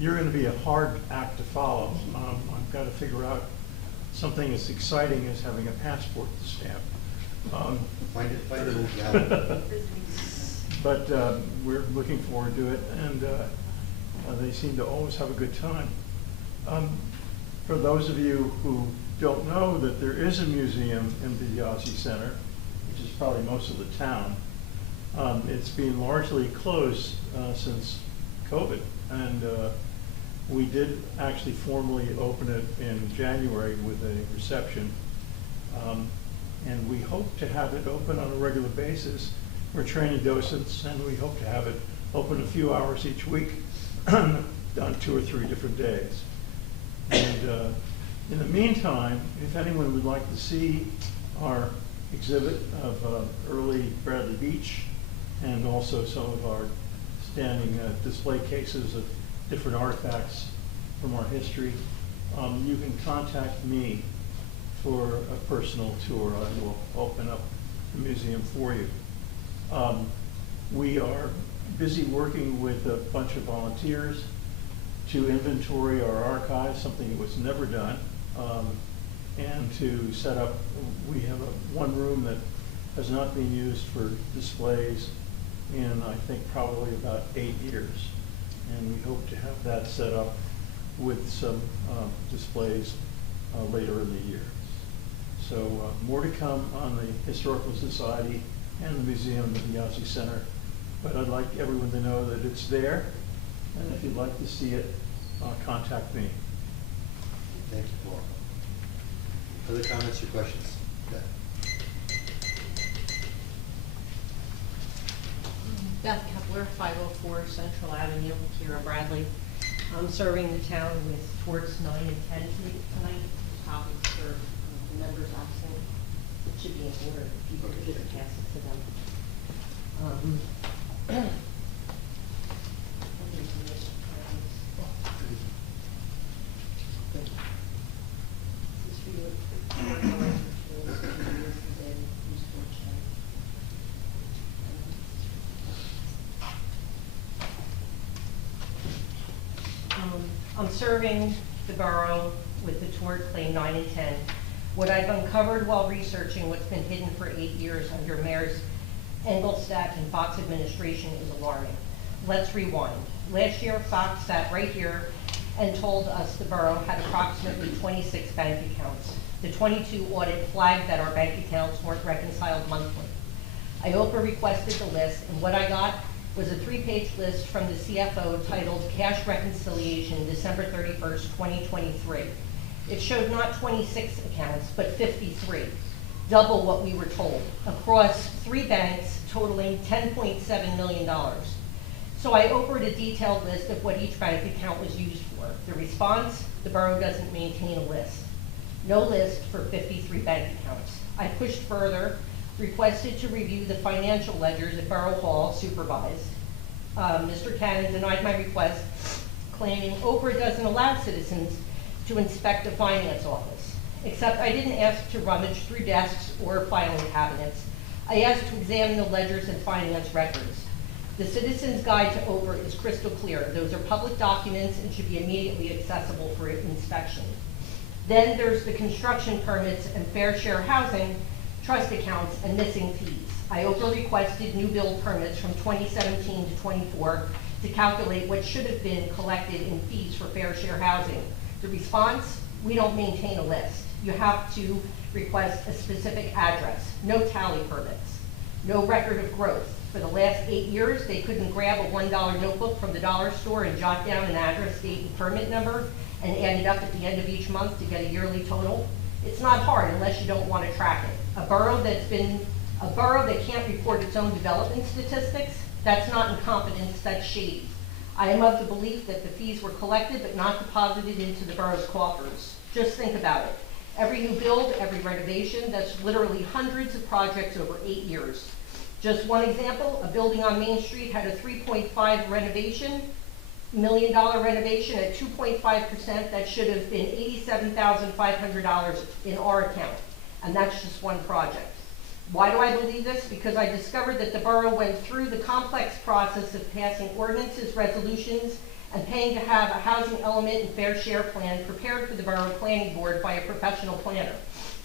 You're going to be a hard act to follow. I've got to figure out something as exciting as having a passport to stamp. Find it old gallery. But we're looking forward to it, and they seem to always have a good time. For those of you who don't know that there is a museum in the Biazzi Center, which is probably most of the town, it's been largely closed since COVID, and we did actually formally open it in January with a reception, and we hope to have it open on a regular basis. We're training docents, and we hope to have it open a few hours each week on 2 or 3 different days. And in the meantime, if anyone would like to see our exhibit of early Bradley Beach, and also some of our standing display cases of different artifacts from our history, you can contact me for a personal tour. I will open up the museum for you. We are busy working with a bunch of volunteers to inventory our archives, something that was never done, and to set up, we have one room that has not been used for displays in, I think, probably about 8 years. And we hope to have that set up with some displays later in the year. So more to come on the Historical Society and the museum at the Biazzi Center. But I'd like everyone to know that it's there, and if you'd like to see it, contact me. Thank you, Paul. Other comments or questions? Okay. Beth Kepler, 504 Central Avenue, here in Bradley. I'm serving the town with torts 9 and 10 tonight. Copies for the members absent. It should be in order. If people could just pass it to them. I'm serving the borough with the tort claim 9 and 10. What I've uncovered while researching what's been hidden for 8 years under Mayors Engelstadt and Fox administration is alarming. Let's rewind. Last year, Fox sat right here and told us the borough had approximately 26 bank accounts. The 22 audit flagged that our bank accounts weren't reconciled monthly. IOPA requested the list, and what I got was a 3-page list from the CFO titled Cash Reconciliation, December 31st, 2023. It showed not 26 accounts, but 53, double what we were told, across 3 banks totaling $10.7 million. So I offered a detailed list of what each bank account was used for. The response, the borough doesn't maintain a list. No list for 53 bank accounts. I pushed further, requested to review the financial ledgers at Borough Hall supervised. Mr. Cannon denied my request, claiming Oprah doesn't allow citizens to inspect the finance office, except I didn't ask to rummage through desks or filing cabinets. I asked to examine the ledgers and finance records. The Citizen's Guide to Oprah is crystal clear. Those are public documents and should be immediately accessible for inspection. Then there's the construction permits and fair share housing, trust accounts, and missing fees. IOPA requested new build permits from 2017 to 24 to calculate what should have been collected in fees for fair share housing. The response, we don't maintain a list. You have to request a specific address, no tally permits, no record of growth, For the last 8 years, they couldn't grab a $1 notebook from the dollar store and jot down an address, date, and permit number and add it up at the end of each month to get a yearly total. It's not hard unless you don't want to track it. A borough that can't report its own development statistics, that's not incompetence, that's shady. I am of the belief that the fees were collected but not deposited into the borough's coffers. Just think about it. Every new build, every renovation, that's literally hundreds of projects over 8 years. Just one example, a building on Main Street had a $3.5 million renovation at 2.5%. That should have been $87,500 in our account. And that's just one project. Why do I believe this? Because I discovered that the borough went through the complex process of passing ordinances, resolutions, and paying to have a housing element and fair share plan prepared for the borough planning board by a professional planner.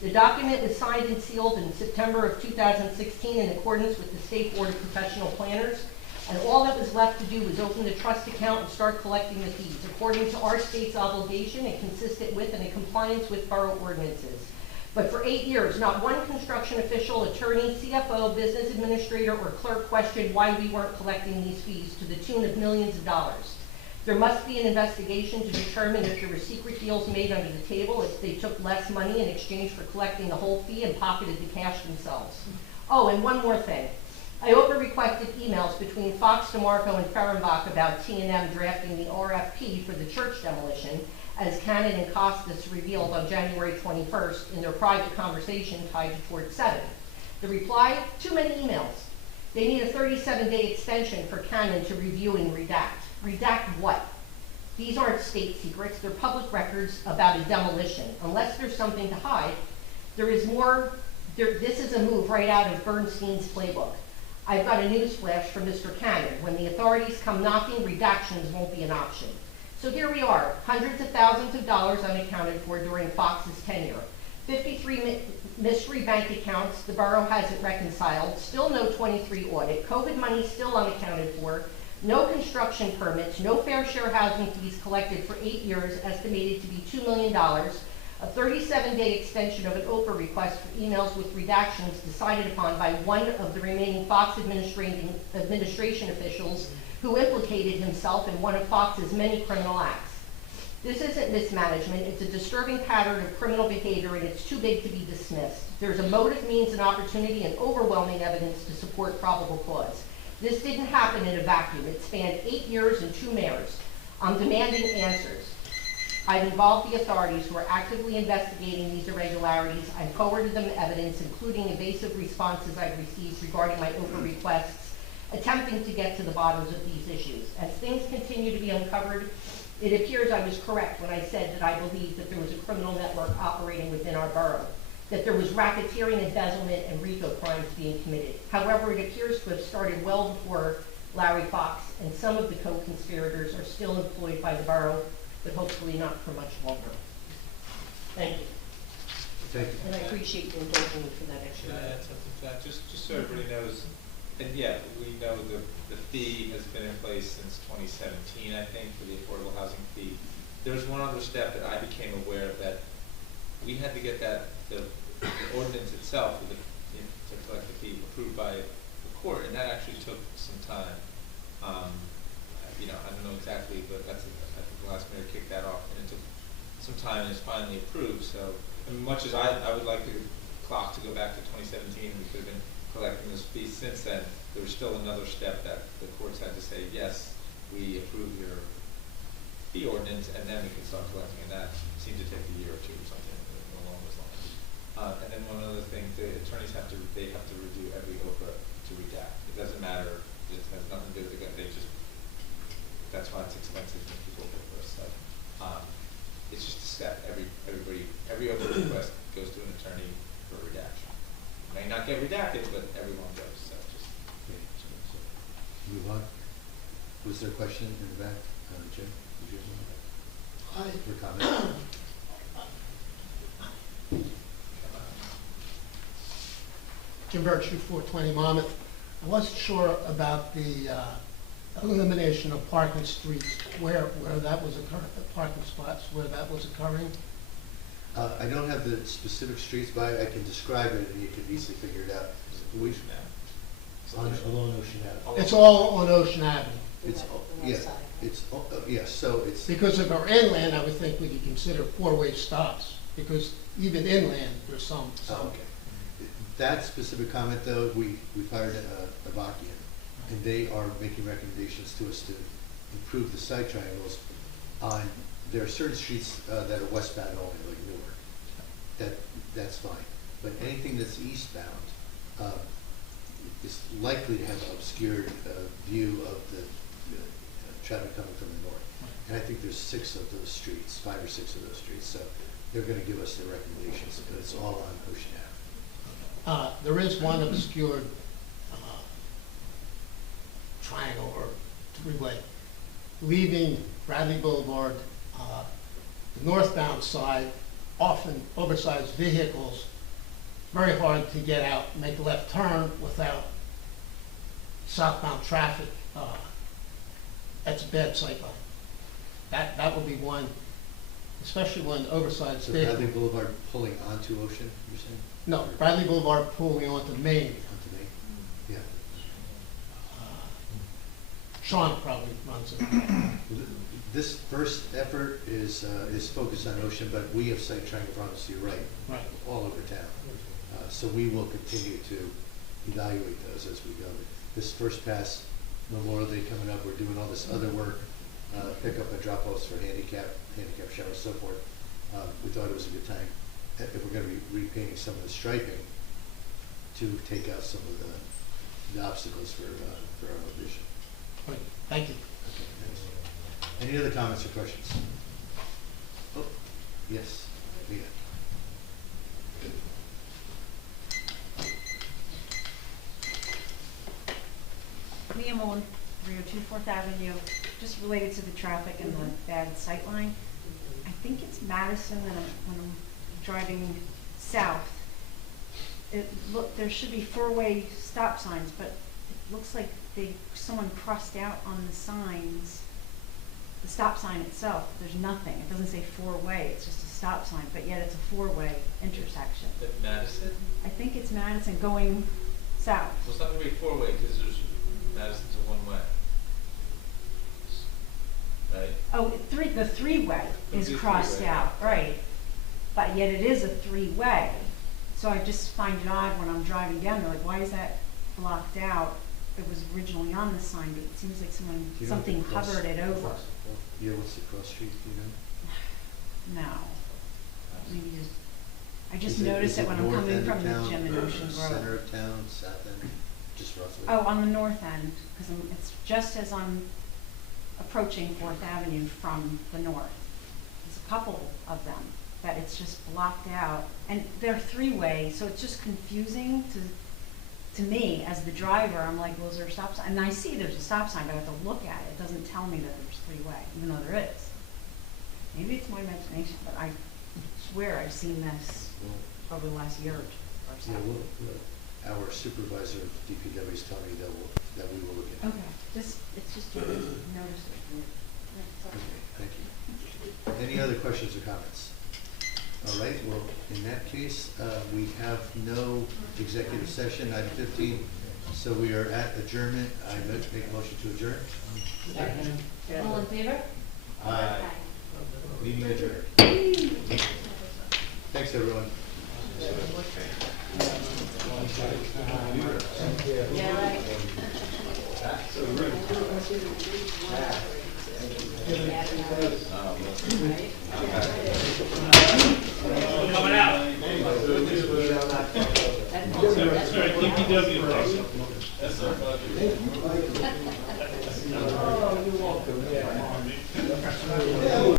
The document was signed and sealed in September of 2016 in accordance with the State Board of Professional Planners, and all that was left to do was open the trust account and start collecting the fees according to our state's obligation and consistent with and in compliance with borough ordinances. But for 8 years, not one construction official, attorney, CFO, business administrator, or clerk questioned why we weren't collecting these fees to the tune of millions of dollars. There must be an investigation to determine if there were secret deals made under the table, if they took less money in exchange for collecting the whole fee and pocketed the cash themselves. Oh, and one more thing. I over-requested emails between Fox, DeMarco, and Fehrenbach about T&M drafting the RFP for the church demolition, as Cannon and Costas revealed on January 21st in their private conversation tied to Tort 7. The reply, too many emails. They need a 37-day extension for Cannon to review and redact. Redact what? These aren't state secrets, they're public records about a demolition. Unless there's something to hide, there is more. This is a move right out of Bernstein's playbook. I've got a news flash from Mr. Cannon. When the authorities come knocking, redactions won't be an option. So here we are, hundreds of thousands of dollars unaccounted for during Fox's tenure. 53 mystery bank accounts the borough hasn't reconciled, still no 23 audit, COVID money still unaccounted for, no construction permits, no fair share housing fees collected for 8 years, estimated to be $2 million, a 37-day extension of an OPA request for emails with redactions decided upon by one of the remaining Fox administration officials who implicated himself in one of Fox's many criminal acts. This isn't mismanagement, it's a disturbing pattern of criminal behavior and it's too big to be dismissed. There's a motive, means, and opportunity and overwhelming evidence to support probable cause. This didn't happen in a vacuum. It spanned 8 years and 2 mayors. I'm demanding answers. I've involved the authorities who are actively investigating these irregularities. I've forwarded them evidence, including evasive responses I've received regarding my OPA requests, attempting to get to the bottoms of these issues. As things continue to be uncovered, it appears I was correct when I said that I believed that there was a criminal network operating within our borough, that there was racketeering, embezzlement, and RICO crimes being committed. However, it appears to have started well before Larry Fox, and some of the co-conspirators are still employed by the borough, but hopefully not for much longer. Thank you. Thank you. And I appreciate you indulging me for that extra Can I minute. add something to that? Just so everybody knows, and yeah, we know the fee has been in place since 2017, I think, for the affordable housing fee. There's one other step that I became aware of, that we had to get the ordinance itself for to collect the fee approved by the court, and that actually took some time. I don't know exactly, but I think the last mayor kicked that off, and it took some time, and it's finally approved. So, much as I would like the clock to go back to 2017, we could have been collecting those fees since then. There was still another step that the courts had to say, yes, we approve your fee ordinance, and then we can start collecting, and that seemed to take a year or two or something along those lines. And then one other thing, the attorneys have to review every OPA to redact. It doesn't matter, it has nothing to do with it, that's why it's expensive when people pay for it. So, it's just a step. Every OPA request goes to an attorney for redaction. It may not get redacted, but everyone does. So just move on. Was there a question in the back? Jim, did you have something? Your comment? Jim Virtue, 420 Monmouth. I wasn't sure about the elimination of parking streets, where that was occurring, parking spots, where that was occurring. I don't have the specific streets, but I can describe it and you can easily figure it out. Along Ocean Avenue. It's all on Ocean Avenue. It's, yeah, it's, yes, so it's, Because if we're inland, I would think we could consider four-way stops, because even inland, there's some. oh, okay. That specific comment, though, we hired a Avakian, and they are making recommendations to us to improve the side triangles on, there are certain streets that are westbound only, like Newark. That's fine. But anything that's eastbound is likely to have an obscured view of the traffic coming from the north. And I think there's 6 of those streets, 5 or 6 of those streets. So they're going to give us their recommendations, but it's all on Ocean Ave. There is one obscured triangle or three-way. Leaving Bradley Boulevard, the northbound side, often oversized vehicles, very hard to get out, make a left turn without southbound traffic. That's a bad sight line. That would be one, especially when oversized So vehicle. Bradley Boulevard pulling onto Ocean, you're saying? No, Bradley Boulevard pulling onto Main. Onto Main? Yeah. Sean probably runs it. This first effort is focused on Ocean, but we have site triangle problems, you're right. Right. All over town. So we will continue to evaluate those as we go. This first pass, Memorial Day coming up, we're doing all this other work, pick up and drop offs for handicap showers, so forth. We thought it was a good time, if we're gonna be repainting some of the striping, to take out some of the obstacles for our vision. Right. Thank you. Okay, thanks. Any other comments or questions? Oh, yes, Leah. Leah Mullen, 302 Fourth Avenue, just related to the traffic and the bad sightline. I think it's Madison when I'm driving south. There should be four-way stop signs, but it looks like someone crossed out on the signs, the stop sign itself. There's nothing. It doesn't say four-way. It's just a stop sign, but yet it's a four-way intersection. At Madison? I think it's Madison going south. Well, it's not gonna be four-way, because Madison's a one-way. Right? Oh, the three-way is It'll be a crossed three-way, out, right. right. But yet it is a three-way. So I just find it odd when I'm driving down there, like, why is that blocked out? It was originally on the sign, but it seems like Do you know something the cross- covered it over. Yeah, what's the cross street, do you know? No. Maybe I just Is noticed it when I'm north coming end of from the town, gym in or Ocean Center Grove. of town, south end, just roughly? Oh, on the north end, because it's just as I'm approaching Fourth Avenue from the north. There's a couple of them that it's just blocked out. And they're three-way, so it's just confusing to me as the driver. I'm like, well, is there a stop sign? And I see there's a stop sign, but I have to look at it. It doesn't tell me that there's three-way, even though there is. Maybe it's my imagination, but I swear I've seen this probably last year or so. Yeah, our supervisor of DPW is telling me that we will look at it. Okay, it's just a notice it. Okay, thank you. Any other questions or comments? All right, well, in that case, we have no executive session, item 15, so we are at adjournment. I make a motion to adjourn. All in favor? Aye. Meeting adjourned. Thanks, everyone. Coming out. Sorry, DPW. That's our budget.